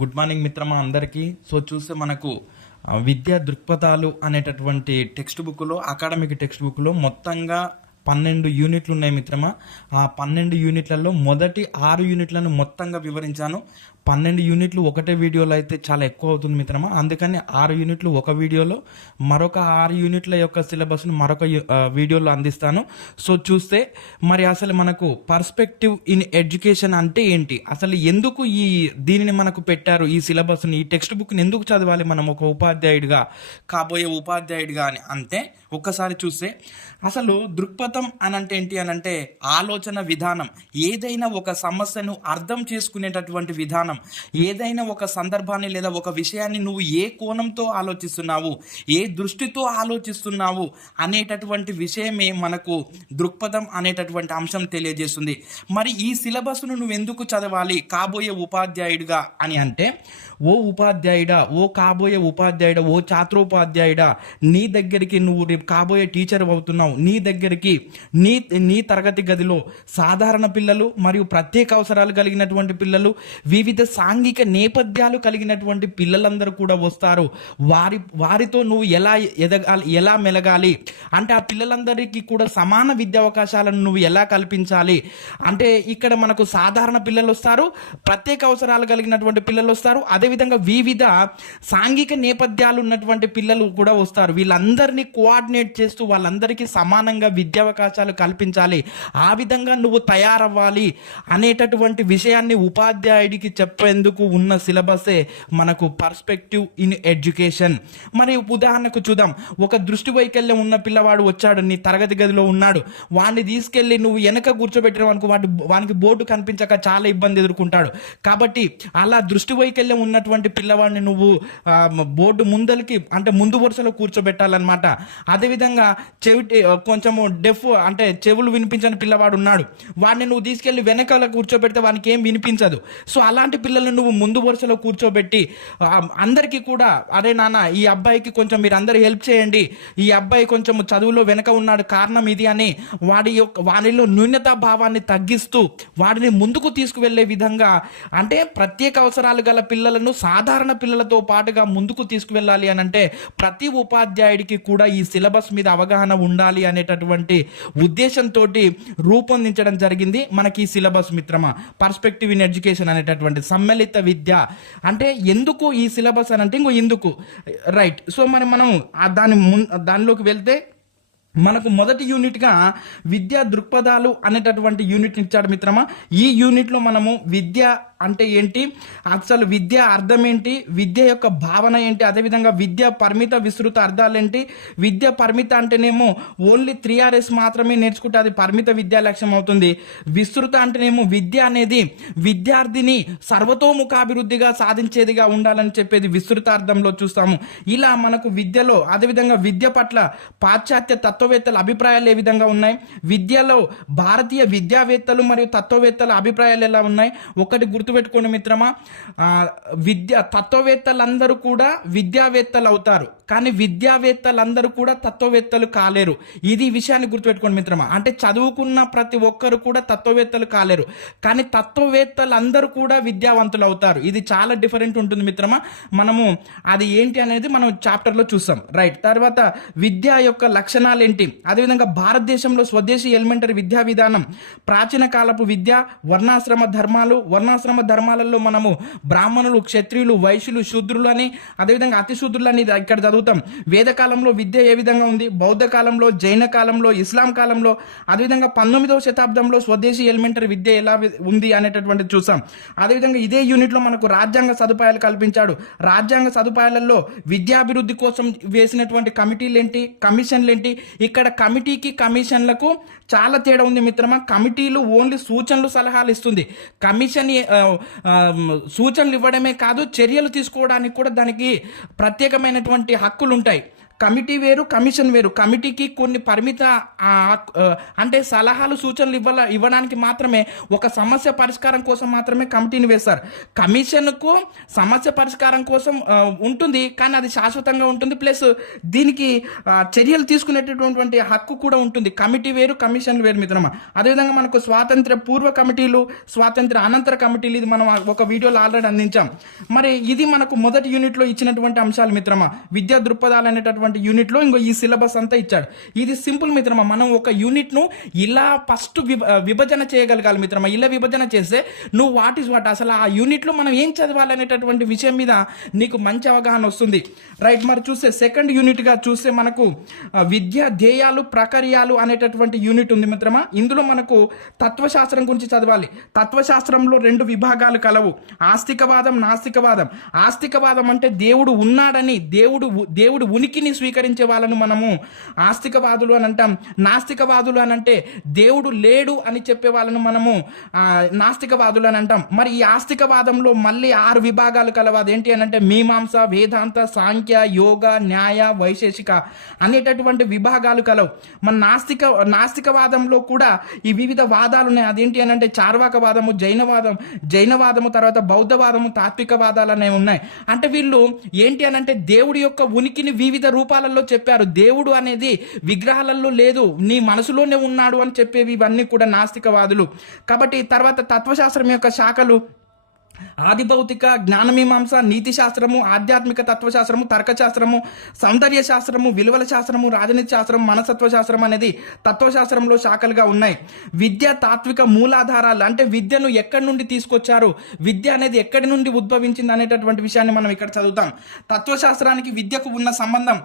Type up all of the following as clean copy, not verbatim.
Good morning మిత్రమా అందరికీ. So చూస్తే మనకు విద్యా దృక్పథాలు అనేటటువంటి టెక్స్ట్ బుక్లో, అకాడమిక్ టెక్స్ట్ బుక్లో మొత్తంగా 12 యూనిట్లు ఉన్నాయి మిత్రమా. ఆ 12 యూనిట్లలో మొదటి 6 యూనిట్లను మొత్తంగా వివరించాను. 12 యూనిట్లు ఒకటే వీడియోలో అయితే చాలా ఎక్కువ అవుతుంది మిత్రమా. అందుకని 6 యూనిట్లు ఒక వీడియోలో, మరొక 6 యూనిట్ల యొక్క సిలబస్ను మరొక వీడియోలో అందిస్తాను. సో చూస్తే మరి అసలు మనకు పర్స్పెక్టివ్ ఇన్ ఎడ్యుకేషన్ అంటే ఏంటి, అసలు ఎందుకు దీనిని మనకు పెట్టారు, ఈ సిలబస్ని, ఈ టెక్స్ట్ బుక్ని ఎందుకు చదవాలి మనం ఒక ఉపాధ్యాయుడిగా, కాబోయే ఉపాధ్యాయుడిగా అని అంటే ఒక్కసారి చూస్తే అసలు దృక్పథం అని అంటే ఏంటి అని అంటే ఆలోచన విధానం, ఏదైనా ఒక సమస్యను అర్థం చేసుకునేటటువంటి విధానం, ఏదైనా ఒక సందర్భాన్ని లేదా ఒక విషయాన్ని నువ్వు ఏ కోణంతో ఆలోచిస్తున్నావు, ఏ దృష్టితో ఆలోచిస్తున్నావు అనేటటువంటి విషయమే మనకు దృక్పథం అనేటటువంటి అంశం తెలియజేస్తుంది. మరి ఈ సిలబస్ను నువ్వు ఎందుకు చదవాలి కాబోయే ఉపాధ్యాయుడిగా అని అంటే, ఓ ఉపాధ్యాయుడా, ఓ కాబోయే ఉపాధ్యాయుడా, ఓ ఛాత్రోపాధ్యాయుడా, నీ దగ్గరికి నువ్వు రేపు కాబోయే టీచర్ అవుతున్నావు, నీ దగ్గరికి నీ తరగతి గదిలో సాధారణ పిల్లలు మరియు ప్రత్యేక అవసరాలు కలిగినటువంటి పిల్లలు, వివిధ సాంఘిక నేపథ్యాలు కలిగినటువంటి పిల్లలందరూ కూడా వస్తారు. వారితో నువ్వు ఎలా ఎదగాలి, ఎలా మెలగాలి అంటే ఆ పిల్లలందరికీ కూడా సమాన విద్యా అవకాశాలను నువ్వు ఎలా కల్పించాలి అంటే, ఇక్కడ మనకు సాధారణ పిల్లలు వస్తారు, ప్రత్యేక అవసరాలు కలిగినటువంటి పిల్లలు వస్తారు, అదేవిధంగా వివిధ సాంఘిక నేపథ్యాలు ఉన్నటువంటి పిల్లలు కూడా వస్తారు. వీళ్ళందరినీ కోఆర్డినేట్ చేస్తూ వాళ్ళందరికీ సమానంగా విద్యావకాశాలు కల్పించాలి, ఆ విధంగా నువ్వు తయారవ్వాలి అనేటటువంటి విషయాన్ని ఉపాధ్యాయుడికి చెప్పేందుకు ఉన్న సిలబసే మనకు పర్స్పెక్టివ్ ఇన్ ఎడ్యుకేషన్. మరి ఉదాహరణకు చూద్దాం, ఒక దృష్టి వైకల్యం ఉన్న పిల్లవాడు వచ్చాడు, నీ తరగతి గదిలో ఉన్నాడు, వాడిని తీసుకెళ్ళి నువ్వు వెనక కూర్చోబెట్టిన అనుకో, వానికి బోర్డు కనిపించక చాలా ఇబ్బంది ఎదుర్కొంటాడు. కాబట్టి అలా దృష్టి వైకల్యం ఉన్నటువంటి పిల్లవాడిని నువ్వు బోర్డు ముందరికి అంటే ముందు వరుసలో కూర్చోబెట్టాలన్నమాట. అదేవిధంగా కొంచెము డెఫ్ అంటే చెవులు వినిపించని పిల్లవాడు ఉన్నాడు, వాడిని నువ్వు తీసుకెళ్లి వెనకాల కూర్చోబెడితే వానికి ఏం వినిపించదు. సో అలాంటి పిల్లల్ని నువ్వు ముందు వరుసలో కూర్చోబెట్టి అందరికీ కూడా, అరే నాన్న ఈ అబ్బాయికి కొంచెం మీరు అందరు హెల్ప్ చేయండి, ఈ అబ్బాయి కొంచెం చదువులో వెనక ఉన్నాడు, కారణం ఇది అని వారిలో న్యూనతా భావాన్ని తగ్గిస్తూ వాడిని ముందుకు తీసుకువెళ్లే విధంగా, అంటే ప్రత్యేక అవసరాలు గల పిల్లలను సాధారణ పిల్లలతో పాటుగా ముందుకు తీసుకువెళ్ళాలి అని అంటే ప్రతి ఉపాధ్యాయుడికి కూడా ఈ సిలబస్ మీద అవగాహన ఉండాలి అనేటటువంటి ఉద్దేశంతో రూపొందించడం జరిగింది మనకి ఈ సిలబస్ మిత్రమా. పర్స్పెక్టివ్ ఇన్ ఎడ్యుకేషన్ అనేటటువంటి సమ్మిళిత విద్య అంటే ఎందుకు ఈ సిలబస్ అని అంటే ఎందుకు, రైట్. సో మరి మనం దానిలోకి వెళ్తే మనకు మొదటి యూనిట్గా విద్యా దృక్పథాలు అనేటటువంటి యూనిట్ ఇచ్చాడు మిత్రమా. ఈ యూనిట్లో మనము విద్య అంటే ఏంటి, అసలు విద్య అర్థం ఏంటి, విద్య యొక్క భావన ఏంటి, అదేవిధంగా విద్య పరిమిత విస్తృత అర్థాలు ఏంటి, విద్య పరిమిత అంటేనేమో ఓన్లీ 3Rs మాత్రమే నేర్చుకుంటే అది పరిమిత విద్యా లక్ష్యం అవుతుంది. విస్తృత అంటేనేమో విద్య అనేది విద్యార్థిని సర్వతోముఖాభివృద్ధిగా సాధించేదిగా ఉండాలని చెప్పేది విస్తృత అర్థంలో చూస్తాము. ఇలా మనకు విద్యలో, అదేవిధంగా విద్య పట్ల పాశ్చాత్య తత్వవేత్తల అభిప్రాయాలు ఏ విధంగా ఉన్నాయి, విద్యలో భారతీయ విద్యావేత్తలు మరియు తత్వవేత్తల అభిప్రాయాలు ఎలా ఉన్నాయి. ఒకటి గుర్తుపెట్టుకోండి మిత్రమా, తత్వవేత్తలందరూ కూడా విద్యావేత్తలు అవుతారు, కానీ విద్యావేత్తలందరూ కూడా తత్వవేత్తలు కాలేరు. ఇది విషయాన్ని గుర్తుపెట్టుకోండి మిత్రమా. అంటే చదువుకున్న ప్రతి ఒక్కరు కూడా తత్వవేత్తలు కాలేరు, కానీ తత్వవేత్తలందరూ కూడా విద్యావంతులు అవుతారు. ఇది చాలా డిఫరెంట్ ఉంటుంది మిత్రమా. మనము అది ఏంటి అనేది మనం చాప్టర్లో చూస్తాం, రైట్. తర్వాత విద్య యొక్క లక్షణాలు ఏంటి, అదేవిధంగా భారతదేశంలో స్వదేశీ ఎలిమెంటరీ విద్యా విధానం, ప్రాచీన కాలపు విద్య, వర్ణాశ్రమ ధర్మాలలో మనము బ్రాహ్మణులు, క్షత్రియులు, వైశ్యులు, శూద్రులు అని, అదేవిధంగా అతి శూద్రులు అని ఇక్కడ చదువుతాం. వేదకాలంలో విద్య ఏ విధంగా ఉంది, బౌద్ధ కాలంలో, జైన కాలంలో, ఇస్లాం కాలంలో, అదేవిధంగా 19వ శతాబ్దంలో స్వదేశీ ఎలిమెంటరీ విద్య ఎలా ఉంది అనేటటువంటిది చూసాం. అదేవిధంగా ఇదే యూనిట్లో మనకు రాజ్యాంగ సదుపాయాలు కల్పించాడు. రాజ్యాంగ సదుపాయాలలో విద్యాభివృద్ధి కోసం వేసినటువంటి కమిటీలు ఏంటి, కమిషన్లు ఏంటి. ఇక్కడ కమిటీకి కమిషన్లకు చాలా తేడా ఉంది మిత్రమా. కమిటీలు ఓన్లీ సూచనలు సలహాలు ఇస్తుంది, కమిషన్ సూచనలు ఇవ్వడమే కాదు, చర్యలు తీసుకోవడానికి కూడా దానికి ప్రత్యేకమైనటువంటి హక్కులు ఉంటాయి. కమిటీ వేరు, కమిషన్ వేరు. కమిటీకి కొన్ని పరిమిత ఆ, ఆ, అంటే సలహాలు సూచనలు ఇవ్వడానికి మాత్రమే, ఒక సమస్య పరిష్కారం కోసం మాత్రమే కమిటీని వేస్తారు. కమిషన్కు సమస్య పరిష్కారం కోసం ఉంటుంది, కానీ అది శాశ్వతంగా ఉంటుంది. ప్లస్ దీనికి చర్యలు తీసుకునేటటువంటి హక్కు కూడా ఉంటుంది. కమిటీ వేరు, కమిషన్ వేరు మిత్రమా. అదేవిధంగా మనకు స్వాతంత్ర పూర్వ కమిటీలు, స్వాతంత్ర అనంతర కమిటీలు, ఇది మనం ఒక వీడియోలో ఆల్రెడీ అందించాం. మరి ఇది మనకు మొదటి యూనిట్లో ఇచ్చినటువంటి అంశాలు మిత్రమా. విద్యా దృక్పథాలు అనేటటువంటి యూనిట్లో ఇంకో ఈ సిలబస్ అంతా ఇచ్చాడు. ఇది సింపుల్ మిత్రమా. మనం ఒక యూనిట్ను ఇలా ఫస్ట్ విభజన చేయగలగాలి మిత్రమా. ఇలా విభజన చేస్తే నువ్వు వాట్ ఈస్ వాట్, అసలు ఆ యూనిట్లో మనం ఏం చదవాలి అనేటటువంటి విషయం మీద నీకు మంచి అవగాహన వస్తుంది. రైట్. మరి చూస్తే సెకండ్ యూనిట్గా చూస్తే మనకు విద్యా ధ్యేయాలు ప్రక్రియలు అనేటటువంటి యూనిట్ ఉంది మిత్రమా. ఇందులో మనకు తత్వశాస్త్రం గురించి చదవాలి. తత్వశాస్త్రంలో 2 విభాగాలు కలవు, ఆస్తికవాదం, నాస్తికవాదం. ఆస్తికవాదం అంటే దేవుడు ఉన్నాడని, దేవుడు ఉనికిని స్వీకరించే వాళ్ళను మనము ఆస్తికవాదులు అని అంటాం. నాస్తికవాదులు అని అంటే దేవుడు లేడు అని చెప్పే వాళ్ళను మనము నాస్తికవాదులు అని అంటాం. మరి ఈ ఆస్తికవాదంలో మళ్ళీ 6 విభాగాలు కలవు. అదేంటి అని అంటే మీమాంస, వేదాంత, సాంఖ్య, యోగ, న్యాయ, వైశేషిక అనేటటువంటి విభాగాలు కలవు. మన నాస్తికవాదంలో కూడా ఈ వివిధ వాదాలు ఉన్నాయి. అదేంటి అని అంటే చార్వాకవాదము, జైనవాదము, తర్వాత బౌద్ధవాదము, తాత్వికవాదాలు అనేవి ఉన్నాయి. అంటే వీళ్ళు ఏంటి అని అంటే దేవుడి యొక్క ఉనికిని వివిధ రూపాలలో చెప్పారు. దేవుడు అనేది విగ్రహాలలో లేదు, నీ మనసులోనే ఉన్నాడు అని చెప్పేవి ఇవన్నీ కూడా నాస్తికవాదులు. కాబట్టి తర్వాత తత్వశాస్త్రం యొక్క శాఖలు ఆది భౌతిక, జ్ఞానమీమాంస, నీతి శాస్త్రము, ఆధ్యాత్మిక తత్వశాస్త్రము, తర్కశాస్త్రము, సౌందర్య శాస్త్రము, విలువల శాస్త్రము, రాజనీతి శాస్త్రం, మనసత్వ శాస్త్రం అనేది తత్వశాస్త్రంలో శాఖలుగా ఉన్నాయి. విద్య తాత్విక మూలాధారాలు అంటే విద్యను ఎక్కడి నుండి తీసుకొచ్చారు, విద్య అనేది ఎక్కడి నుండి ఉద్భవించింది అనేటటువంటి విషయాన్ని మనం ఇక్కడ చదువుతాం. తత్వశాస్త్రానికి విద్యకు ఉన్న సంబంధం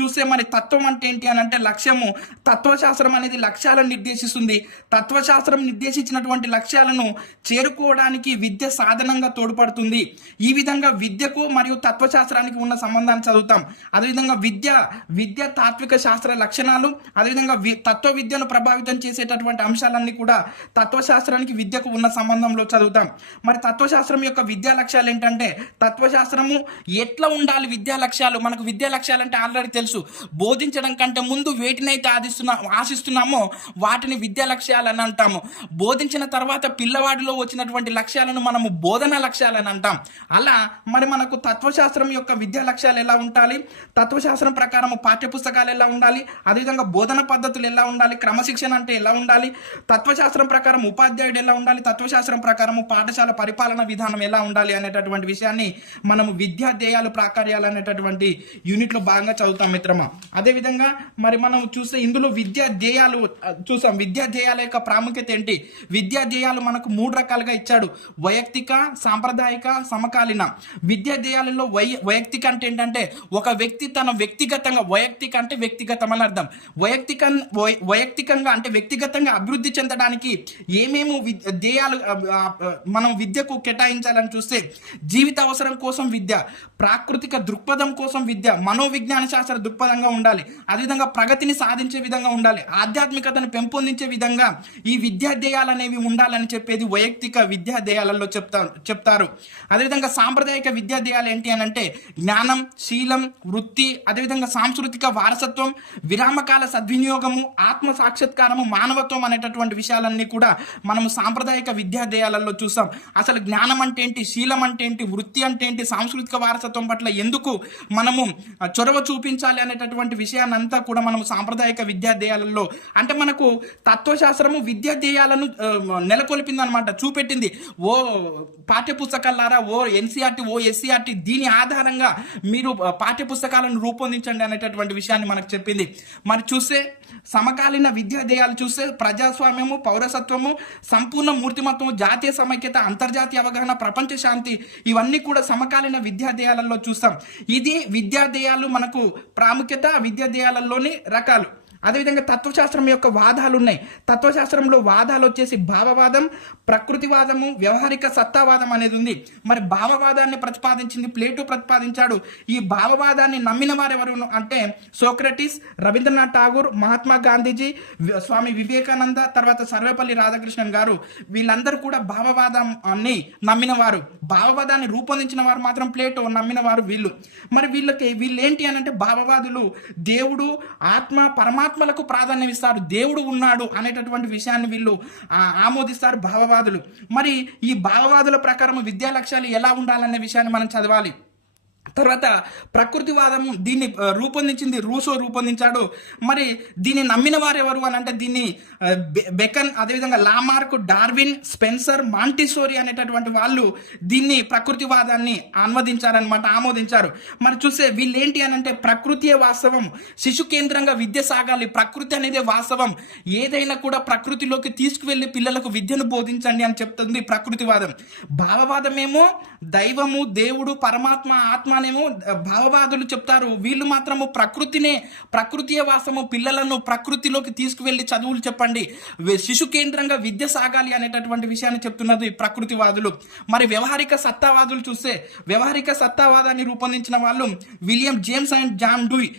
చూస్తే మరి తత్వం అంటే ఏంటి అని అంటే లక్ష్యము. తత్వశాస్త్రం అనేది లక్ష్యాలను నిర్దేశిస్తుంది. తత్వశాస్త్రం నిర్దేశించినటువంటి లక్ష్యాలను చేరుకోవడానికి విద్య సాధనంగా తోడ్పడుతుంది. ఈ విధంగా విద్యకు మరియు తత్వశాస్త్రానికి ఉన్న సంబంధాన్ని చదువుతాం. అదేవిధంగా విద్య తాత్విక శాస్త్ర లక్షణాలు, అదేవిధంగా తత్వ విద్యను ప్రభావితం చేసేటటువంటి అంశాలన్నీ కూడా తత్వశాస్త్రానికి విద్యకు ఉన్న సంబంధంలో చదువుతాం. మరి తత్వశాస్త్రం యొక్క విద్యా లక్ష్యాలు ఏంటంటే, తత్వశాస్త్రము ఎట్లా ఉండాలి విద్యా లక్ష్యాలు. మనకు విద్యా లక్ష్యాలు అంటే ఆల్రెడీ తెలుసు. బోధించడం కంటే ముందు వేటినైతే ఆశిస్తున్నామో వాటిని విద్యా లక్ష్యాలు అని అంటాము. బోధించిన తర్వాత పిల్లవాడిలో వచ్చినటువంటి లక్ష్యాలను మనము బోధన లక్ష్యాలని అంటాం. అలా మరి మనకు తత్వశాస్త్రం యొక్క విద్యా లక్ష్యాలు ఎలా ఉండాలి, తత్వశాస్త్రం ప్రకారం పాఠ్యపుస్తకాలు ఎలా ఉండాలి, అదేవిధంగా బోధన పద్ధతులు ఎలా ఉండాలి, క్రమశిక్షణ అంటే ఎలా ఉండాలి, తత్వశాస్త్రం ప్రకారం ఉపాధ్యాయుడు ఎలా ఉండాలి, తత్వశాస్త్రం ప్రకారం పాఠశాల పరిపాలన విధానం ఎలా ఉండాలి అనేటటువంటి విషయాన్ని మనము విద్యా ధ్యేయాలు ప్రాకార్యాలు అనేటటువంటి యూనిట్లో భాగంగా చదువుతాం మిత్రమా. అదేవిధంగా మరి మనం చూస్తే ఇందులో విద్యా ధ్యేయాలు చూసాం. విద్యా ధ్యేయాల యొక్క ప్రాముఖ్యత ఏంటి? విద్యా ధ్యేయాలు మనకు 3 రకాలుగా ఇచ్చాడు. వైయక్తిక, సాంప్రదాయిక, సమకాలీన. విద్యా ధ్యేయాలలో వైయక్తిక అంటే ఏంటంటే ఒక వ్యక్తి తన వ్యక్తిగతంగా, వైయక్తిక అంటే వ్యక్తిగతం అని అర్థం, వైయక్తికంగా అంటే వ్యక్తిగతంగా అభివృద్ధి చెందడానికి ఏమేమి ధ్యేయాలు మనం విద్యకు కేటాయించాలని చూస్తే, జీవిత అవసరం కోసం విద్య, ప్రాకృతిక దృక్పథం కోసం విద్య, మనోవిజ్ఞాన శాస్త్ర దృక్పథంగా ఉండాలి, అదేవిధంగా ప్రగతిని సాధించే విధంగా ఉండాలి, ఆధ్యాత్మికతను పెంపొందించే విధంగా ఈ విద్యా ధ్యేయాలు అనేవి ఉండాలని చెప్పేది వైయక్తిక విద్యా ధ్యేయాలలో చెప్తారు. అదేవిధంగా సాంప్రదాయిక విద్యా ధ్యేయాలు ఏంటి అని అంటే జ్ఞానం, శీలం, వృత్తి, అదేవిధంగా సాంస్కృతిక వారసత్వం, విరామకాల సద్వినియోగము, ఆత్మ సాక్షాత్కారము, మానవత్వం అనేటటువంటి విషయాలన్నీ కూడా మనము సాంప్రదాయిక విద్యా ధ్యేయాలలో చూస్తాం. అసలు జ్ఞానం అంటే ఏంటి, శీలం అంటే ఏంటి, వృత్తి అంటే ఏంటి, సాంస్కృతిక వారసత్వం పట్ల ఎందుకు మనము చొరవ చూపించాలి అనేటటువంటి విషయాన్ని అంతా కూడా మనము సాంప్రదాయిక విద్యా ధ్యేయాలలో, అంటే మనకు తత్వశాస్త్రము విద్యా ధ్యేయాలను నెలకొల్పింది అనమాట, చూపెట్టింది. ఓ పాఠ్యపుస్తకాలారా, ఓ ఎన్సీఆర్టీ, ఓ ఎస్సీఆర్టీ, దీని ఆధారంగా మీరు పాఠ్యపుస్తకాలను రూపొందించండి అనేటటువంటి విషయాన్ని మనకు చెప్పింది. మరి చూస్తే సమకాలీన విద్యా ధ్యేయాలు చూస్తే ప్రజాస్వామ్యము, పౌరసత్వము, సంపూర్ణ మూర్తిమత్వము, జాతీయ సమైక్యత, అంతర్జాతీయ అవగాహన, ప్రపంచ శాంతి, ఇవన్నీ కూడా సమకాలీన విద్యా ధ్యేయాలలో చూస్తాం. ఇది విద్యా ధ్యేయాలు మనకు ప్రాముఖ్యత, విద్యా ధ్యేయాలలోని రకాలు. అదేవిధంగా తత్వశాస్త్రం యొక్క వాదాలు ఉన్నాయి. తత్వశాస్త్రంలో వాదాలు వచ్చేసి భావవాదం, ప్రకృతివాదము, వ్యవహారిక సత్తావాదం అనేది ఉంది. మరి భావవాదాన్ని ప్రతిపాదించింది ప్లేటో ప్రతిపాదించాడు. ఈ భావవాదాన్ని నమ్మిన వారు ఎవరు అంటే సోక్రటీస్, రవీంద్రనాథ్ ఠాగూర్, మహాత్మా గాంధీజీ, స్వామి వివేకానంద, తర్వాత సర్వేపల్లి రాధాకృష్ణన్ గారు, వీళ్ళందరూ కూడా భావవాదాన్ని నమ్మిన వారు. భావవాదాన్ని రూపొందించిన వారు మాత్రం ప్లేటో, నమ్మిన వారు వీళ్ళు. మరి వీళ్ళు ఏంటి అని అంటే భావవాదులు దేవుడు, ఆత్మ, పరమాత్మలకు ప్రాధాన్యం ఇస్తారు. దేవుడు ఉన్నాడు అనేటటువంటి విషయాన్ని వీళ్ళు ఆమోదిస్తారు భావవాదులు. మరి ఈ భావవాదుల ప్రకారం విద్యా లక్ష్యాలు ఎలా ఉండాలనే విషయాన్ని మనం చదవాలి. తర్వాత ప్రకృతివాదము, దీన్ని రూపొందించింది రూసో రూపొందించాడు. మరి దీన్ని నమ్మిన వారు ఎవరు అని అంటే దీన్ని బెకన్, అదేవిధంగా లామార్క్, డార్విన్, స్పెన్సర్, మాంటిసోరీ అనేటటువంటి వాళ్ళు దీన్ని ప్రకృతివాదాన్ని ఆమోదించారు. మరి చూస్తే వీళ్ళు ఏంటి అని అంటే ప్రకృతియే వాస్తవం, శిశు కేంద్రంగా విద్య సాగాలి, ప్రకృతి అనేది వాస్తవం, ఏదైనా కూడా ప్రకృతిలోకి తీసుకువెళ్ళి పిల్లలకు విద్యను బోధించండి అని చెప్తుంది ప్రకృతివాదం. భావవాదమేమో దైవము, దేవుడు, పరమాత్మ, ఆత్మ అనేమో భావవాదులు చెప్తారు. వీళ్ళు మాత్రము ప్రకృతియే వాస్తవము, పిల్లలను ప్రకృతిలోకి తీసుకువెళ్ళి చదువులు చెప్పండి, శిశు కేంద్రంగా విద్య సాగాలి అనేటటువంటి విషయాన్ని చెప్తున్నది ప్రకృతివాదులు. మరి వ్యవహారిక సత్తావాదులు చూస్తే వ్యవహారిక సత్తావాదాన్ని రూపొందించిన వాళ్ళు విలియం జేమ్స్ అండ్ జాన్ డూయ్.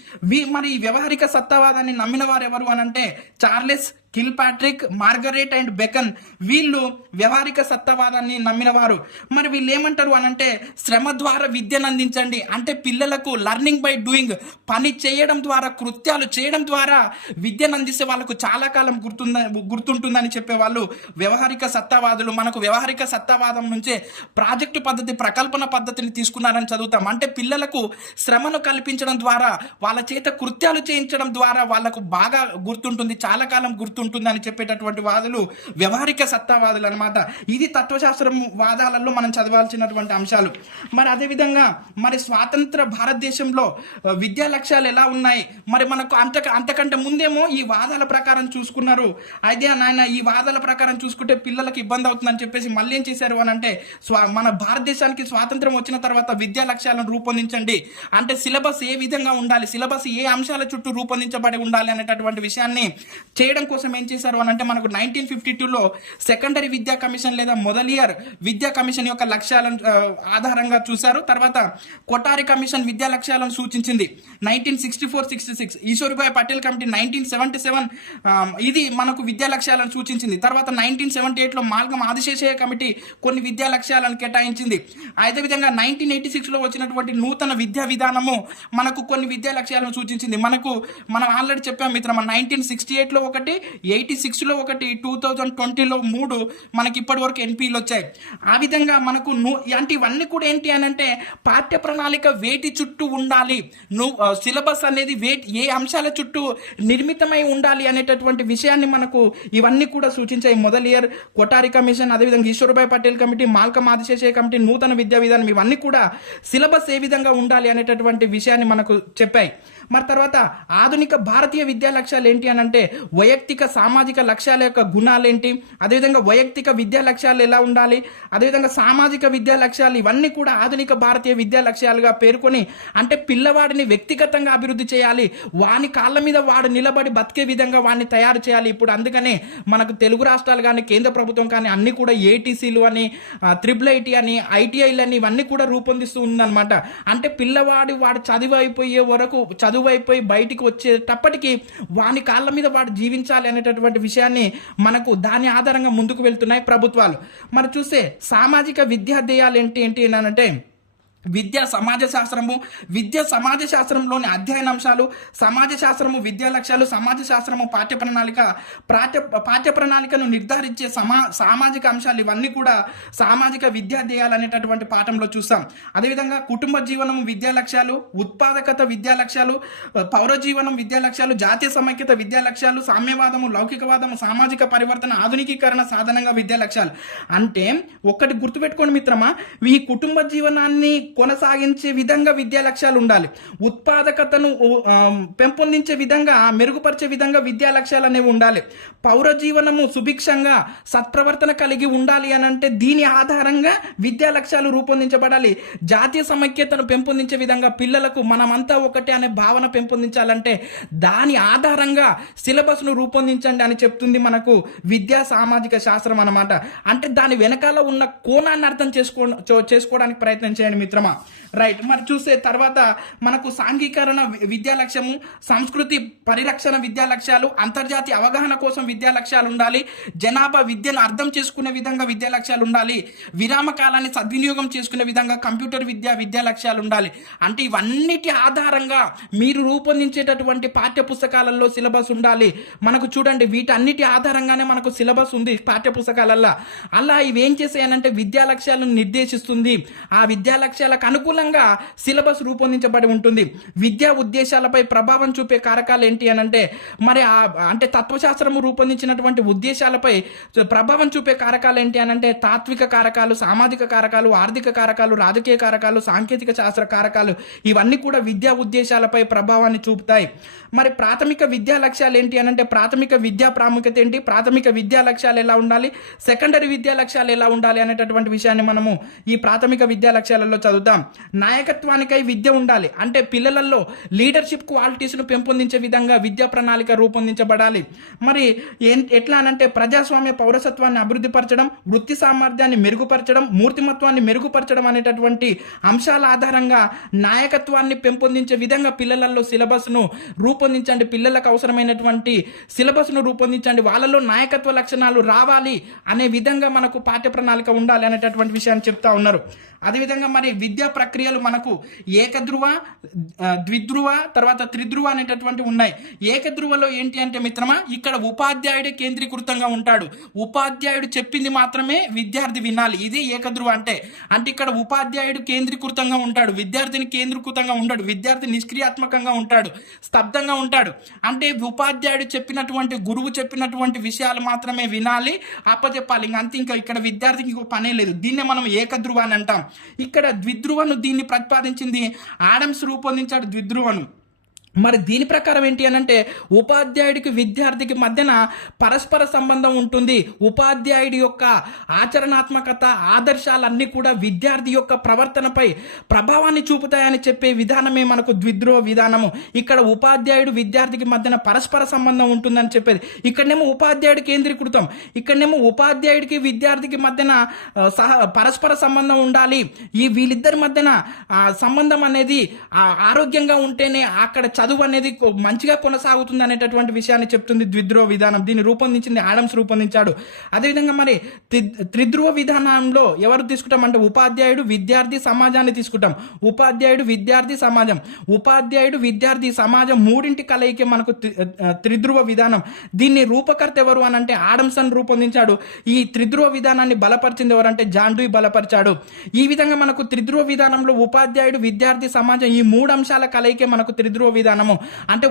మరి వ్యవహారిక సత్తావాదాన్ని నమ్మిన వారు ఎవరు అని అంటే Charles Kilpatrick, Margaret and beacon. వీళ్ళు వ్యవహారిక సత్తావాదాన్ని నమ్మిన వారు. మరి వీళ్ళు ఏమంటారు అని అంటే శ్రమ ద్వారా విద్యను అందించండి, అంటే పిల్లలకు లర్నింగ్ బై డూయింగ్, పని చేయడం ద్వారా, కృత్యాలు చేయడం ద్వారా విద్యను అందిస్తే వాళ్ళకు చాలా కాలం గుర్తుంటుందని చెప్పేవాళ్ళు వ్యవహారిక సత్తావాదులు. మనకు వ్యవహారిక సత్తావాదం నుంచే ప్రాజెక్టు పద్ధతి, ప్రకల్పన పద్ధతిని తీసుకున్నారని చదువుతాం. అంటే పిల్లలకు శ్రమను కల్పించడం ద్వారా, వాళ్ళ చేత కృత్యాలు చేయించడం ద్వారా వాళ్ళకు బాగా గుర్తుంటుంది, చాలా కాలం ఉంటుందని చెప్పేటటువంటి వాదులు వ్యవహారిక సత్తావాదులు అనమాట. ఇది తత్వశాస్త్రం వాదాలలో మనం చదవాల్సినటువంటి అంశాలు. మరి అదేవిధంగా మరి స్వాతంత్ర భారతదేశంలో విద్యా లక్ష్యాలు ఎలా ఉన్నాయి, మరి మనకు అంతకంటే ముందేమో ఈ వాదాల ప్రకారం చూసుకున్నారు. అయితే నాయన ఈ వాదాల ప్రకారం చూసుకుంటే పిల్లలకి ఇబ్బంది అవుతుందని చెప్పేసి మళ్ళీ ఏం చేశారు అని అంటే మన భారతదేశానికి స్వాతంత్రం వచ్చిన తర్వాత విద్యా లక్ష్యాలను రూపొందించండి, అంటే సిలబస్ ఏ విధంగా ఉండాలి, సిలబస్ ఏ అంశాల చుట్టూ రూపొందించబడి ఉండాలి అనేటటువంటి విషయాన్ని చేయడం కోసం ఏం చేశారు అని అంటే మనకు 1952లో సెకండరీ విద్యా కమిషన్ లేదా మొదలియర్ విద్యా కమిషన్ యొక్క లక్ష్యాలను ఆధారంగా చూశారు. తర్వాత కొఠారి కమిషన్ విద్యా లక్ష్యాలను సూచించింది 1964-66. ఈశ్వరిభాయ్ పటేల్ కమిటీ 1977 ఇది మనకు విద్యా లక్ష్యాలను సూచించింది. తర్వాత 1978లో మాల్గం ఆదిశేషయ్య కమిటీ కొన్ని విద్యా లక్ష్యాలను కేటాయించింది. అదేవిధంగా 1986లో వచ్చినటువంటి నూతన విద్యా విధానము మనకు కొన్ని విద్యా లక్ష్యాలను సూచించింది. మనం ఆల్రెడీ చెప్పాం మిత్రమా, 1968లో ఒకటి, 86లో ఒకటి, 2020లో 3 మనకి ఇప్పటి వరకు ఎన్పీలు వచ్చాయి. ఆ విధంగా మనకు ఇవన్నీ కూడా ఏంటి అని అంటే పాఠ్య ప్రణాళిక వేటి చుట్టూ ఉండాలి, సిలబస్ అనేది ఏ అంశాల చుట్టూ నిర్మితమై ఉండాలి అనేటటువంటి విషయాన్ని మనకు ఇవన్నీ కూడా సూచించాయి. మొదలియర్, కొఠారి కమిషన్, అదేవిధంగా Ishwarbhai Patel committee, Malcolm Adiseshiah committee, నూతన విద్యా విధానం, ఇవన్నీ కూడా సిలబస్ ఏ విధంగా ఉండాలి అనేటటువంటి విషయాన్ని మనకు చెప్పాయి. మరి తర్వాత ఆధునిక భారతీయ విద్యా లక్ష్యాలు ఏంటి అని అంటే వైయక్తిక సామాజిక లక్ష్యాల యొక్క గుణాలు ఏంటి, అదేవిధంగా వైయక్తిక విద్యా లక్ష్యాలు ఎలా ఉండాలి, అదేవిధంగా సామాజిక విద్యా లక్ష్యాలు, ఇవన్నీ కూడా ఆధునిక భారతీయ విద్యా లక్ష్యాలుగా పేర్కొని, అంటే పిల్లవాడిని వ్యక్తిగతంగా అభివృద్ధి చేయాలి, వాని కాళ్ళ మీద వాడు నిలబడి బతికే విధంగా వాడిని తయారు చేయాలి. ఇప్పుడు అందుకనే మనకు తెలుగు రాష్ట్రాలు కానీ కేంద్ర ప్రభుత్వం కానీ అన్ని కూడా ఏటీసీలు అని, IIIT అని, ITIలు అని ఇవన్నీ కూడా రూపొందిస్తూ ఉందన్నమాట. అంటే వాడు చదువు అయిపోయి బయటికి వచ్చేటప్పటికి వాని కాళ్ళ మీద వాడు జీవించాలి అనేటటువంటి విషయాన్ని మనకు దాని ఆధారంగా ముందుకు వెళ్తున్నాయి ప్రభుత్వాలు. మరి చూస్తే సామాజిక విద్యా ధ్యేయాలు ఏంటి అంటే విద్యా సమాజ శాస్త్రంలోని అధ్యయన అంశాలు, సమాజ శాస్త్రము విద్యా లక్ష్యాలు, సమాజ శాస్త్రము పాఠ్య ప్రణాళికను నిర్ధారించే సామాజిక అంశాలు, ఇవన్నీ కూడా సామాజిక విద్యా ధ్యేయాలు అనేటటువంటి పాఠంలో చూస్తాం. అదేవిధంగా కుటుంబ జీవనము విద్యా లక్ష్యాలు, ఉత్పాదకత విద్యా లక్ష్యాలు, పౌర జీవనం విద్యా లక్ష్యాలు, జాతీయ సమైక్యత విద్యా లక్ష్యాలు, సామ్యవాదము, లౌకికవాదము, సామాజిక పరివర్తన, ఆధునికీకరణ సాధనంగా విద్యా లక్ష్యాలు. అంటే ఒక్కటి గుర్తుపెట్టుకోండి మిత్రమా, ఈ కుటుంబ జీవనాన్ని కొనసాగించే విధంగా విద్యా లక్ష్యాలు ఉండాలి. ఉత్పాదకతను పెంపొందించే విధంగా, మెరుగుపరిచే విధంగా విద్యా లక్ష్యాలు అనేవి ఉండాలి. పౌర జీవనము సుభిక్షంగా సత్ప్రవర్తన కలిగి ఉండాలి అని అంటే దీని ఆధారంగా విద్యా లక్ష్యాలు రూపొందించబడాలి. జాతీయ సమైక్యతను పెంపొందించే విధంగా, పిల్లలకు మనమంతా ఒకటే అనే భావన పెంపొందించాలంటే దాని ఆధారంగా సిలబస్ను రూపొందించండి అని చెప్తుంది మనకు విద్యా సామాజిక శాస్త్రం అన్నమాట. అంటే దాని వెనకాల ఉన్న కోణాన్ని అర్థం చేసుకోవడానికి ప్రయత్నం చేయండి మిత్రమా. రైట్, మరి చూస్తే తర్వాత మనకు సాంఘీకరణ విద్యా లక్ష్యము, సంస్కృతి పరిరక్షణ విద్యా లక్ష్యాలు, అంతర్జాతీయ అవగాహన కోసం విద్యా లక్ష్యాలు ఉండాలి, జనాభా విద్యను అర్థం చేసుకునే విధంగా విద్యా లక్ష్యాలు ఉండాలి, విరామ కాలాన్ని సద్వినియోగం చేసుకునే విధంగా కంప్యూటర్ విద్యా లక్ష్యాలు ఉండాలి. అంటే ఇవన్నిటి ఆధారంగా మీరు రూపొందించేటటువంటి పాఠ్య పుస్తకాలలో సిలబస్ ఉండాలి. మనకు చూడండి, వీటన్నిటి ఆధారంగానే మనకు సిలబస్ ఉంది పాఠ్య పుస్తకాలల్లో. అలా ఇవేం చేసాయనంటే విద్యా లక్ష్యాలను నిర్దేశిస్తుంది. ఆ విద్యా లక్ష్యాలకు అనుకూలంగా సిలబస్ రూపొందించబడి ఉంటుంది. విద్యా ఉద్దేశాలపై ప్రభావం చూపే కారకాలు ఏంటి అనంటే మరి అంటే తత్వశాస్త్రము రూపొందించినటువంటి ఉద్దేశాలపై ప్రభావం చూపే కారకాలు ఏంటి అనంటే తాత్విక కారకాలు, సామాజిక కారకాలు, ఆర్థిక కారకాలు, రాజకీయ కారకాలు, సాంకేతిక శాస్త్ర కారకాలు, ఇవన్నీ కూడా విద్యా ఉద్దేశాలపై ప్రభావాన్ని చూపుతాయి. మరి ప్రాథమిక విద్యా లక్ష్యాలు ఏంటి అనంటే ప్రాథమిక విద్యా ప్రాముఖ్యత ఏంటి, ప్రాథమిక విద్యా లక్ష్యాలు ఎలా ఉండాలి, సెకండరీ విద్యా లక్ష్యాలు ఎలా ఉండాలి అనేటటువంటి విషయాన్ని మనము ఈ ప్రాథమిక విద్యా లక్ష్యాలలో చదువుతాం. నాయకత్వానికై విద్య ఉండాలి. అంటే పిల్లలలో లీడర్షిప్ క్వాలిటీస్ను పెంపొందించే విధంగా విద్యా ప్రణాళిక రూపొందించబడాలి. మరి ఎట్లా అనంటే ప్రజాస్వామ్య పౌరసత్వాన్ని అభివృద్ధి పరచడం, వృత్తి సామర్థ్యాన్ని మెరుగుపరచడం, మూర్తిమత్వాన్ని మెరుగుపరచడం అనేటటువంటి అంశాల ఆధారంగా నాయకత్వాన్ని పెంపొందించే విధంగా పిల్లలలో సిలబస్ను రూపొందించండి. పిల్లలకు అవసరమైనటువంటి సిలబస్ను రూపొందించండి. వాళ్ళలో నాయకత్వ లక్షణాలు రావాలి అనే విధంగా మనకు పాఠ్య ప్రణాళిక ఉండాలి అనేటటువంటి విషయాన్ని చెప్తా ఉన్నారు. అదేవిధంగా మరి విద్యా ప్రక్రియలు మనకు ఏకధ్రువ, ద్విధ్రువ, తర్వాత త్రిధ్రువ అనేటటువంటి ఉన్నాయి. ఏకధ్రువలో ఏంటి అంటే మిత్రమా, ఇక్కడ ఉపాధ్యాయుడే కేంద్రీకృతంగా ఉంటాడు. ఉపాధ్యాయుడు చెప్పింది మాత్రమే విద్యార్థి వినాలి. ఇదే ఏకధ్రువ అంటే. అంటే ఇక్కడ ఉపాధ్యాయుడు కేంద్రీకృతంగా ఉంటాడు, విద్యార్థిని కేంద్రీకృతంగా ఉంటాడు, విద్యార్థి నిష్క్రియాత్మకంగా ఉంటాడు, స్తబ్దంగా ఉంటాడు. అంటే ఉపాధ్యాయుడు చెప్పినటువంటి, గురువు చెప్పినటువంటి విషయాలు మాత్రమే వినాలి, అప్పచెప్పాలి. ఇంకా ఇక్కడ విద్యార్థికి ఇంకో పనే లేదు. దీన్నే మనం ఏకధ్రువ అని అంటాం. ఇక్కడ ద్విధ్రువను దీన్ని ప్రతిపాదించింది ఆడమ్స్ రూపొందించాడు ద్విధ్రువను. మరి దీని ప్రకారం ఏంటి అనంటే ఉపాధ్యాయుడికి విద్యార్థికి మధ్యన పరస్పర సంబంధం ఉంటుంది. ఉపాధ్యాయుడి యొక్క ఆచరణాత్మకత, ఆదర్శాలన్నీ కూడా విద్యార్థి యొక్క ప్రవర్తనపై ప్రభావాన్ని చూపుతాయని చెప్పే విధానమే మనకు ద్విధ్రువ విధానము. ఇక్కడ ఉపాధ్యాయుడు విద్యార్థికి మధ్యన పరస్పర సంబంధం ఉంటుందని చెప్పేది. ఇక్కడనేమో ఉపాధ్యాయుడు కేంద్రీకృతం, ఇక్కడనేమో ఉపాధ్యాయుడికి విద్యార్థికి మధ్యన పరస్పర సంబంధం ఉండాలి. వీళ్ళిద్దరి మధ్యన సంబంధం అనేది ఆరోగ్యంగా ఉంటేనే అక్కడ చదువు అనేది మంచిగా కొనసాగుతుంది అనేటటువంటి విషయాన్ని చెప్తుంది ద్విధ్రువ విధానం. దీన్ని రూపొందించింది ఆడమ్స్ రూపొందించాడు. అదేవిధంగా మరి త్రిధ్రువ విధానంలో ఎవరు తీసుకుంటాం అంటే ఉపాధ్యాయుడు, విద్యార్థి, సమాజాన్ని తీసుకుంటాం. ఉపాధ్యాయుడు, విద్యార్థి, సమాజం. ఉపాధ్యాయుడు, విద్యార్థి, సమాజం మూడింటి కలయికే మనకు త్రిధ్రువ విధానం. దీన్ని రూపకర్త ఎవరు అని అంటే ఆడమ్స్ అని రూపొందించాడు. ఈ త్రిధ్రువ విధానాన్ని బలపరిచింది ఎవరంటే జాన్ డూయ్ బలపరిచాడు. ఈ విధంగా మనకు త్రిధ్రువ విధానంలో ఉపాధ్యాయుడు, విద్యార్థి, సమాజం ఈ మూడు అంశాల కలయికే మనకు త్రిధ్రువ విధానము. అంటే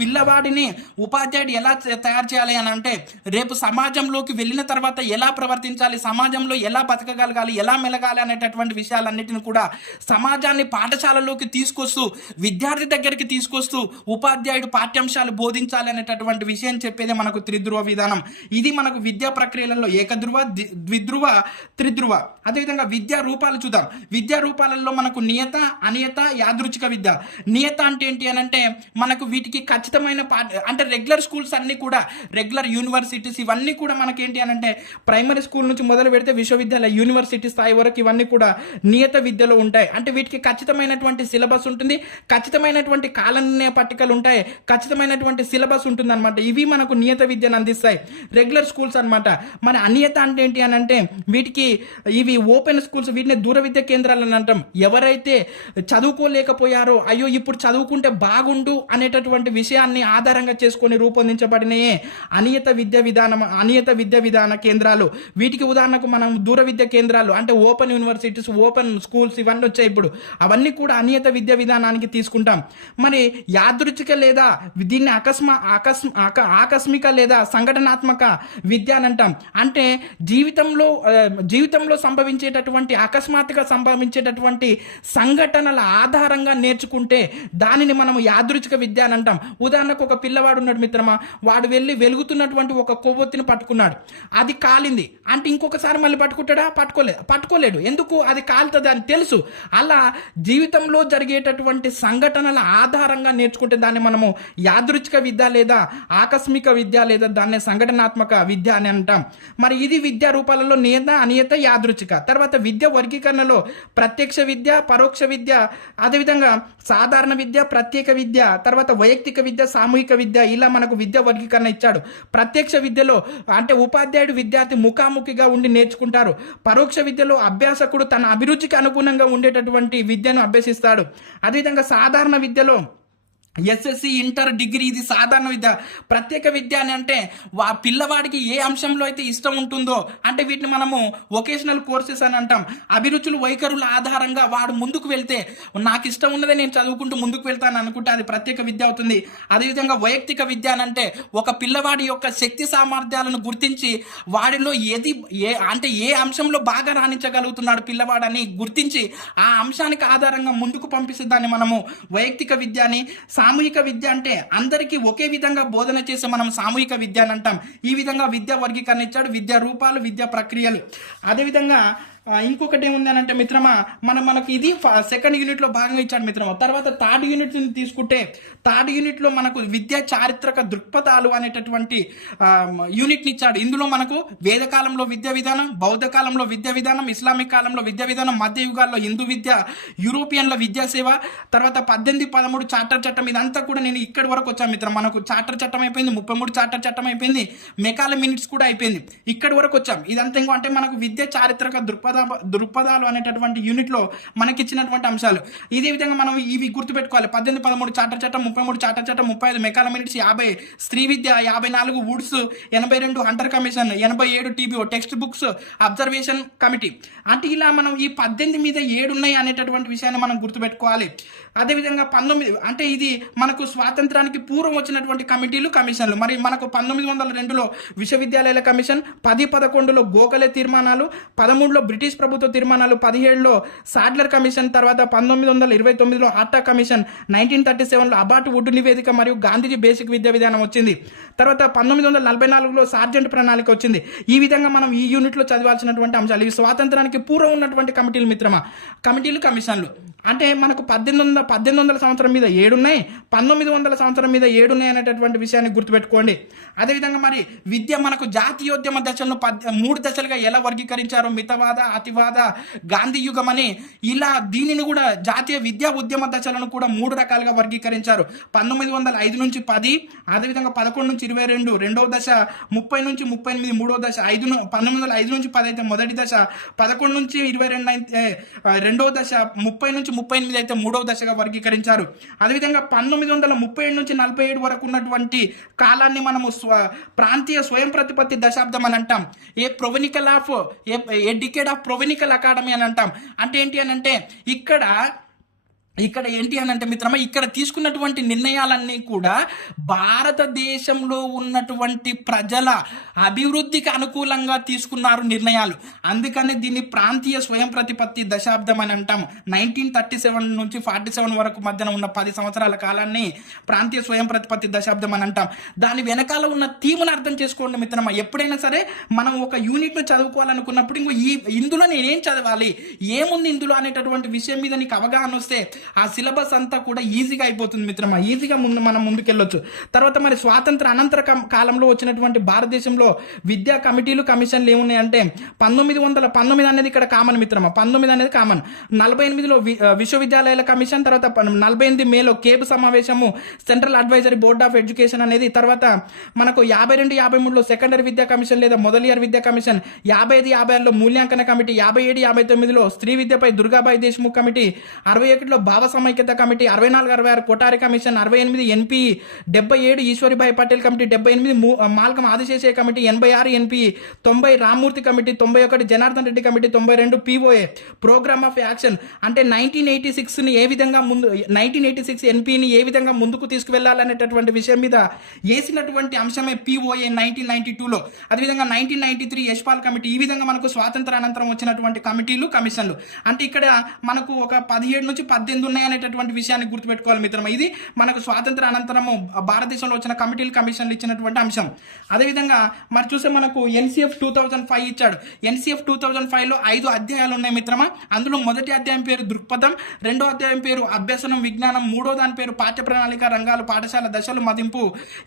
పిల్లవాడిని ఉపాధ్యాయుడు ఎలా తయారు చేయాలి అని అంటే రేపు సమాజంలోకి వెళ్ళిన తర్వాత ఎలా ప్రవర్తించాలి, సమాజంలో ఎలా బతకగలగాలి, ఎలా మెలగాలి అనేటటువంటి విషయాలన్నిటిని కూడా సమాజాన్ని పాఠశాలలోకి తీసుకొస్తూ, విద్యార్థి దగ్గరికి తీసుకొస్తూ ఉపాధ్యాయుడు పాఠ్యాంశాలు బోధించాలి అనేటటువంటి విషయం చెప్పేది మనకు త్రిధ్రువ విధానం. ఇది మనకు విద్యా ప్రక్రియలలో ఏకధ్రువ, ద్విధ్రువ, త్రిధ్రువ. అదేవిధంగా విద్యా రూపాలు చూద్దాం. విద్యా రూపాలలో మనకు నియత, అనియత, యాదృచ్ఛిక విద్య. నియత అంటే ఏంటి అని అంటే మనకు వీటికి ఖచ్చితమైన అంటే రెగ్యులర్ స్కూల్స్ అన్ని కూడా, రెగ్యులర్ యూనివర్సిటీస్ ఇవన్నీ కూడా మనకేంటి అని అంటే ప్రైమరీ స్కూల్ నుంచి మొదలు పెడితే విశ్వవిద్యాలయ, యూనివర్సిటీ స్థాయి వరకు ఇవన్నీ కూడా నియత విద్యలో ఉంటాయి. అంటే వీటికి ఖచ్చితమైనటువంటి సిలబస్ ఉంటుంది, ఖచ్చితమైనటువంటి కాలనిర్ణయ పట్టికలు ఉంటాయి, ఖచ్చితమైనటువంటి సిలబస్ ఉంటుంది అనమాట. ఇవి మనకు నియత విద్యను అందిస్తాయి, రెగ్యులర్ స్కూల్స్ అనమాట. మన అనియత అంటే ఏంటి అని అంటే వీటికి ఇవి ఓపెన్ స్కూల్స్, వీటిని దూర విద్యా కేంద్రాలు అని అంటాం. ఎవరైతే చదువుకోలేకపోయారో, అయ్యో ఇప్పుడు చదువుకుంటే బాగా బాగుండు అనేటటువంటి విషయాన్ని ఆధారంగా చేసుకొని రూపొందించబడినయే అనియత విద్యా విధాన కేంద్రాలు. వీటికి ఉదాహరణకు మనం దూర విద్య కేంద్రాలు అంటే ఓపెన్ యూనివర్సిటీస్, ఓపెన్ స్కూల్స్ ఇవన్నీ వచ్చాయి ఇప్పుడు. అవన్నీ కూడా అనియత విద్యా విధానానికి తీసుకుంటాం. మరి యాదృచ్ఛిక లేదా దీన్ని ఆకస్మిక లేదా సంఘటనాత్మక విద్య అని అంటాం. అంటే జీవితంలో సంభవించేటటువంటి అకస్మాత్తుగా సంభవించేటటువంటి సంఘటనల ఆధారంగా నేర్చుకుంటే దానిని మనం యాదృచ్ఛిక విద్య అని అంటాం. ఉదాహరణకు ఒక పిల్లవాడు ఉన్నాడు మిత్రమా, వాడు వెళ్ళి వెలుగుతున్నటువంటి ఒక కొవ్వొత్తిని పట్టుకున్నాడు, అది కాలింది అంటే ఇంకొకసారి మళ్ళీ పట్టుకుంటాడా? పట్టుకోలేడు. ఎందుకు? అది కాలుతుంది అని తెలుసు. అలా జీవితంలో జరిగేటటువంటి సంఘటనల ఆధారంగా నేర్చుకుంటే దాన్ని మనము యాదృచ్ఛిక విద్య లేదా ఆకస్మిక విద్య లేదా దాన్ని సంఘటనాత్మక విద్య అని అంటాం. మరి ఇది విద్యా రూపాలలో నియత, అనియత, యాదృచ్ఛిక. తర్వాత విద్య వర్గీకరణలో ప్రత్యక్ష విద్య, పరోక్ష విద్య, అదేవిధంగా సాధారణ విద్య, ప్రత్యేక విద్య, తర్వాత వైయక్తిక విద్య, సామూహిక విద్య, ఇలా మనకు విద్య వర్గీకరణ ఇచ్చాడు. ప్రత్యక్ష విద్యలో అంటే ఉపాధ్యాయుడు విద్యార్థి ముఖాముఖిగా ఉండి నేర్చుకుంటారు. పరోక్ష విద్యలో అభ్యాసకుడు తన అభిరుచికి అనుగుణంగా ఉండేటటువంటి విద్యను అభ్యసిస్తాడు. అదేవిధంగా సాధారణ విద్యలో ఎస్ఎస్సి, ఇంటర్, డిగ్రీ ఇది సాధారణ విద్య. ప్రత్యేక విద్య అని అంటే పిల్లవాడికి ఏ అంశంలో అయితే ఇష్టం ఉంటుందో అంటే వీటిని మనము వొకేషనల్ కోర్సెస్ అని అంటాం. అభిరుచులు, వైఖరుల ఆధారంగా వాడు ముందుకు వెళ్తే నాకు ఇష్టం ఉన్నదే నేను చదువుకుంటూ ముందుకు వెళ్తాను అనుకుంటే అది ప్రత్యేక విద్య అవుతుంది. అదేవిధంగా వైయక్తిక విద్య అని అంటే ఒక పిల్లవాడి యొక్క శక్తి సామర్థ్యాలను గుర్తించి వాడిలో ఏ అంశంలో బాగా రాణించగలుగుతున్నాడు పిల్లవాడని గుర్తించి ఆ అంశానికి ఆధారంగా ముందుకు పంపిస్తే దాన్ని మనము వైయక్తిక విద్య అని. సామూహిక విద్య అంటే అందరికీ ఒకే విధంగా బోధన చేసే మనం సామూహిక విద్య అని అంటాం. ఈ విధంగా విద్య వర్గీకరణ ఇచ్చాడు, విద్యా రూపాలు, విద్యా ప్రక్రియలు. అదేవిధంగా ఇంకొకటి ఏముంది అని అంటే మిత్రమా, మనకు ఇది సెకండ్ యూనిట్ లో భాగంగా ఇచ్చాడు మిత్రమా. తర్వాత థర్డ్ యూనిట్ తీసుకుంటే థర్డ్ యూనిట్ లో మనకు విద్యా చారిత్రక దృక్పథాలు అనేటటువంటి యూనిట్ ని ఇచ్చాడు. ఇందులో మనకు వేద కాలంలో విద్యా విధానం, బౌద్ధ కాలంలో విద్యా విధానం, ఇస్లామిక్ కాలంలో విద్యా విధానం, మధ్య యుగాల్లో హిందూ విద్య, యూరోపియన్ల విద్యా సేవ, తర్వాత 1813 చార్టర్ చట్టం, ఇదంతా కూడా నేను ఇక్కడి వరకు వచ్చాను మిత్రం. మనకు చార్టర్ చట్టం అయిపోయింది, 33 చార్టర్ చట్టం అయిపోయింది, మెకాల మినిట్స్ కూడా అయిపోయింది. ఇక్కడి వరకు వచ్చాం. ఇదంతా ఇంకో అంటే మనకు విద్య చారిత్రక దృక్పథాలు అనేటటువంటి యూనిట్ లో మనకి ఇచ్చినటువంటి అంశాలు. ఇదే విధంగా మనం ఇవి గుర్తుపెట్టుకోవాలి. 1813 చార్టర్ చట్టం, 33 చార్టర్ చట్టం, 35 మెకాల మినిట్స్, 50 స్త్రీ విద్య, 54 వుడ్స్, 82 హంటర్ కమిషన్, 87 టీబీఓ టెక్స్ట్ బుక్స్ అబ్జర్వేషన్ కమిటీ. అంటే ఇలా మనం ఈ 18 మీద 7 ఉన్నాయి అనేటటువంటి విషయాన్ని మనం గుర్తుపెట్టుకోవాలి. అదేవిధంగా 19 అంటే ఇది మనకు స్వాతంత్రానికి పూర్వం వచ్చినటువంటి కమిటీలు, కమిషన్లు. మరి మనకు 1902లో విశ్వవిద్యాలయాల కమిషన్, 10-11లో గోఖలే తీర్మానాలు, 13లో బ్రిటిష్ ప్రభుత్వ తీర్మానాలు, 17లో సాడ్లర్ కమిషన్, తర్వాత 1929లో హాటా కమిషన్, 1937లో అబాట్ వుడ్ నివేదిక మరియు గాంధీజీ బేసిక్ విద్యా విధానం వచ్చింది. తర్వాత 1944లో సార్జెంట్ ప్రణాళిక వచ్చింది. ఈ విధంగా మనం ఈ యూనిట్ లో చదవాల్సినటువంటి అంశాలు. ఇవి స్వాతంత్రానికి పూర్వం ఉన్నటువంటి కమిటీలు మిత్రమా. కమిటీలు, కమిషన్లు అంటే మనకు 1800 సంవత్సరం మీద 7 ఉన్నాయి, 1900 సంవత్సరం మీద 7 ఉన్నాయి అనేటటువంటి విషయాన్ని గుర్తుపెట్టుకోండి. అదేవిధంగా మరి విద్య మనకు జాతీయోద్యమ దశలను 3 దశలుగా ఎలా వర్గీకరించారో, మితవాద, అతివాద, గాంధీ యుగం అని, ఇలా దీనిని కూడా జాతీయ విద్యా ఉద్యమ దశలను కూడా 3 రకాలుగా వర్గీకరించారు. 1905 నుంచి 10, అదేవిధంగా 11 నుంచి 22 రెండవ దశ, 30 నుంచి 38 మూడవ దశ, 1905 నుంచి 10 అయితే మొదటి దశ, 11 నుంచి 22 అయితే రెండవ దశ, 30 నుంచి 38 అయితే మూడవ దశగా వర్గీకరించారు. అదేవిధంగా 1937 నుంచి 47 వరకు ఉన్నటువంటి కాలాన్ని మనము ప్రాంతీయ స్వయం ప్రతిపత్తి దశాబ్దం అని అంటాం. ఏ డికేడ్ ఆఫ్ ప్రొవినికల్ అకాడమీ అని అంటాం. అంటే ఏంటి అని అంటే ఇక్కడ ఏంటి అని అంటే మిత్రమా, ఇక్కడ తీసుకున్నటువంటి నిర్ణయాలన్నీ కూడా భారతదేశంలో ఉన్నటువంటి ప్రజల అభివృద్ధికి అనుకూలంగా తీసుకున్నారు నిర్ణయాలు. అందుకని దీన్ని ప్రాంతీయ స్వయం ప్రతిపత్తి దశాబ్దం అని అంటాం. 1937 నుంచి 47 వరకు మధ్యన ఉన్న 10 సంవత్సరాల కాలాన్ని ప్రాంతీయ స్వయం ప్రతిపత్తి దశాబ్దం అని అంటాం. దాని వెనకాల ఉన్న థీమ్ను అర్థం చేసుకోండి మిత్రమా. ఎప్పుడైనా సరే మనం ఒక యూనిట్ను చదువుకోవాలనుకున్నప్పుడు ఇందులో నేనేం చదవాలి, ఏముంది ఇందులో అనేటటువంటి విషయం మీద నీకు అవగాహన వస్తే ఆ సిలబస్ అంతా కూడా ఈజీగా అయిపోతుంది మిత్రమా. ఈజీగా మనం ముందుకెళ్ళొచ్చు. తర్వాత మరి స్వాతంత్ర అనంతర కాలంలో వచ్చినటువంటి భారతదేశంలో విద్యా కమిటీలు, కమిషన్లు ఏమున్నాయంటే 1919 అనేది ఇక్కడ కామన్ మిత్రమా. 19 అనేది కామన్. 48లో విశ్వవిద్యాలయాల కమిషన్, తర్వాత 48 మేలో కేబ్ సమావేశము, central advisory board of education అనేది, తర్వాత మనకు 52, 53లో సెకండరీ విద్యా కమిషన్ లేదా మొదలియర్ విద్యా కమిషన్, 55, 56లో మూల్యాంకన కమిటీ, 57, 59లో స్త్రీ విద్యపై దుర్గాబాయి దేశ్ముఖ్ కమిటీ, 61లో భావ సమైక్యత committee 64-66 Kothari commission 68 NP 77 Ishwaribhai Patel committee 78 Malcolm Adiseshiah committee 86 NP 90 Ramamurthi committee 91 Janardhan Reddy committee 92 POA programme of action అంటే 1986ని ఏ విధంగా ముందు 1986 ఎన్పిని ఏ విధంగా ముందుకు తీసుకువెళ్లాలనేటటువంటి విషయం మీద వేసినటువంటి అంశమే పిఓఏ 1992లో. అదేవిధంగా 1993 యశ్పాల్ కమిటీ. ఈ విధంగా మనకు స్వాతంత్ర అనంతరం వచ్చినటువంటి కమిటీలు కమిషన్లు అంటే ఇక్కడ మనకు ఒక 17 నుంచి 18 ఉన్నాయనేటటువంటి విషయాన్ని గుర్తుపెట్టుకోవాలి మిత్రమా. ఇది మనకు స్వాతంత్ర అనంతరము భారతదేశంలో వచ్చిన కమిటీలు కమిషన్లు ఇచ్చినటువంటి అంశం. అదేవిధంగా మరి చూస్తే మనకు ఎన్సిఎఫ్ 2005 ఇచ్చాడు. ఎన్సిఎఫ్ 2005లో 5 అధ్యాయాలు ఉన్నాయి మిత్రమా. అందులో మొదటి అధ్యాయం పేరు దృక్పథం, రెండో అధ్యాయం పేరు అభ్యసనం విజ్ఞానం, మూడో దాని పేరు పాఠ్య ప్రణాళిక రంగాలు పాఠశాల దశలు మదింపు.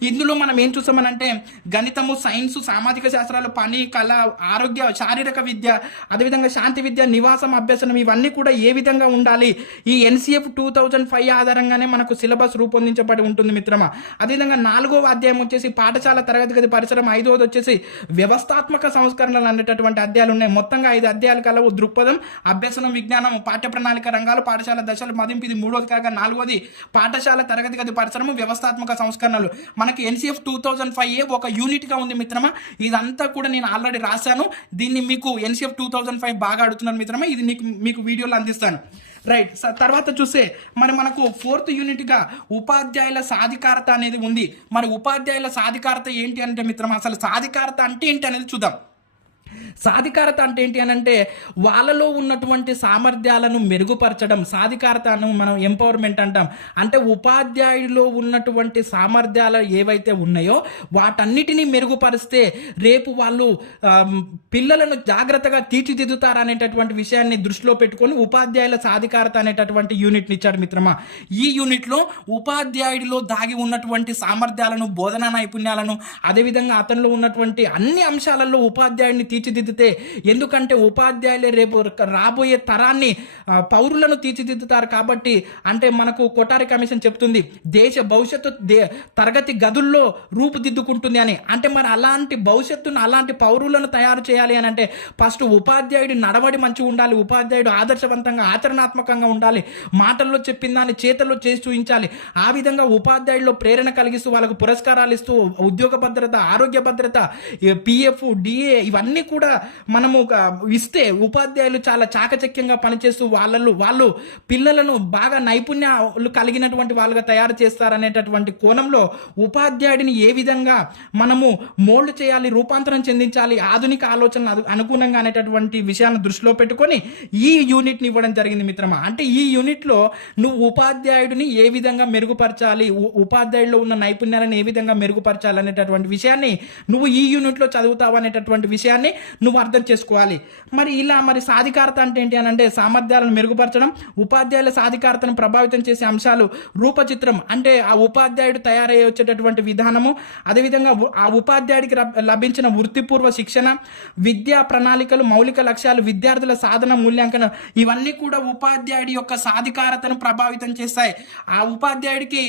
ఇందులో మనం ఏం చూస్తామనంటే గణితము, సైన్స్, సామాజిక శాస్త్రాలు, పని, కళ, ఆరోగ్య, శారీరక విద్య, అదేవిధంగా శాంతి విద్య, నివాసం, అభ్యసనం ఇవన్నీ కూడా ఏ విధంగా ఉండాలి ఈ ఎన్సిఎఫ్ 2005 ఆధారంగానే మనకు సిలబస్ రూపొందించబడి ఉంటుంది మిత్రమా. అదేవిధంగా 4వ అధ్యాయం వచ్చేసి పాఠశాల తరగతి గది పరిసరం, 5వది వచ్చేసి వ్యవస్థాత్మక సంస్కరణలు అనేటటువంటి అధ్యాయాలు ఉన్నాయి. మొత్తంగా 5 అధ్యాయాలు కలవు. దృక్పథం, అభ్యసనం విజ్ఞానం, పాఠ్య ప్రణాళిక రంగాలు పాఠశాల దశలు మదింపు ఇది 3వది కాగా 4వది పాఠశాల తరగతి గది పరిసరము వ్యవస్థాత్మక సంస్కరణలు. మనకి ఎన్సిఎఫ్ 2005 ఒక యూనిట్ గా ఉంది మిత్రమా. ఇదంతా కూడా నేను ఆల్రెడీ రాశాను. దీన్ని మీకు ఎన్సిఎఫ్ 2005 బాగా అడుగుతున్నాను మిత్రమా. ఇది మీకు వీడియోలో అందిస్తాను. రైట్. తర్వాత చూస్తే మరి మనకు 4th యూనిట్ గా ఉపాధ్యాయుల సాధికారత అనేది ఉంది. మరి ఉపాధ్యాయుల సాధికారత ఏంటి అంటే మిత్రమా, అసలు సాధికారత అంటే ఏంటి అనేది చూద్దాం. సాధికారత అంటే ఏంటి అని అంటే వాళ్ళలో ఉన్నటువంటి సామర్థ్యాలను మెరుగుపరచడం. సాధికారతను మనం ఎంపవర్మెంట్ అంటాం. అంటే ఉపాధ్యాయుడిలో ఉన్నటువంటి సామర్థ్యాలు ఏవైతే ఉన్నాయో వాటన్నిటినీ మెరుగుపరిస్తే రేపు వాళ్ళు పిల్లలను జాగ్రత్తగా తీర్చిదిద్దుతారు అనేటటువంటి విషయాన్ని దృష్టిలో పెట్టుకొని ఉపాధ్యాయుల సాధికారత అనేటటువంటి యూనిట్ని ఇచ్చాడు మిత్రమా. ఈ యూనిట్లో ఉపాధ్యాయుడిలో దాగి ఉన్నటువంటి సామర్థ్యాలను, బోధనా నైపుణ్యాలను, అదేవిధంగా అతనిలో ఉన్నటువంటి అన్ని అంశాలలో ఉపాధ్యాయుడిని తీర్చిదిద్దితే, ఎందుకంటే ఉపాధ్యాయులే రేపు రాబోయే తరాన్ని పౌరులను తీర్చిదిద్దుతారు కాబట్టి. అంటే మనకు కొటారి కమిషన్ చెప్తుంది దేశ భవిష్యత్తు తరగతి గదుల్లో రూపుదిద్దుకుంటుంది అని. అంటే మరి అలాంటి భవిష్యత్తును, అలాంటి పౌరులను తయారు చేయాలి అని అంటే ఫస్ట్ ఉపాధ్యాయుడి నడవడి మంచిగా ఉండాలి, ఉపాధ్యాయుడు ఆదర్శవంతంగా ఆచరణాత్మకంగా ఉండాలి, మాటల్లో చెప్పిన దాన్ని చేతల్లో చేసి చూపించాలి. ఆ విధంగా ఉపాధ్యాయుల్లో ప్రేరణ కలిగిస్తూ వాళ్ళకు పురస్కారాలు ఇస్తూ ఉద్యోగ భద్రత, ఆరోగ్య భద్రత, పిఎఫ్, డిఏ ఇవన్నీ కూడా మనము ఇస్తే ఉపాధ్యాయులు చాలా చాకచక్యంగా పనిచేస్తూ వాళ్ళు పిల్లలను బాగా నైపుణ్యాలు కలిగినటువంటి వాళ్ళుగా తయారు చేస్తారనేటటువంటి కోణంలో ఉపాధ్యాయుడిని ఏ విధంగా మనము మోల్డ్ చేయాలి, రూపాంతరం చెందించాలి, ఆధునిక ఆలోచనలు అనుగుణంగా అనేటటువంటి విషయాన్ని దృష్టిలో పెట్టుకొని ఈ యూనిట్ని ఇవ్వడం జరిగింది మిత్రమా. అంటే ఈ యూనిట్లో నువ్వు ఉపాధ్యాయుడిని ఏ విధంగా మెరుగుపరచాలి, ఉపాధ్యాయుల్లో ఉన్న నైపుణ్యాలను ఏ విధంగా మెరుగుపరచాలి అనేటటువంటి విషయాన్ని నువ్వు ఈ యూనిట్లో చదువుతావు అనేటటువంటి విషయాన్ని నువ్వు అర్థం చేసుకోవాలి. మరి సాధికారత అంటే ఏంటి అని అంటే సామర్థ్యాలను మెరుగుపరచడం, ఉపాధ్యాయుల సాధికారతను ప్రభావితం చేసే అంశాలు, రూపచిత్రం అంటే ఆ ఉపాధ్యాయుడు తయారయ్యే వచ్చేటటువంటి విధానము, అదేవిధంగా ఆ ఉపాధ్యాయుడికి లభించిన వృత్తిపూర్వ శిక్షణ, విద్యా ప్రణాళికలు, మౌలిక లక్ష్యాలు, విద్యార్థుల సాధన మూల్యాంకనం ఇవన్నీ కూడా ఉపాధ్యాయుడి యొక్క సాధికారతను ప్రభావితం చేస్తాయి. ఆ ఉపాధ్యాయుడికి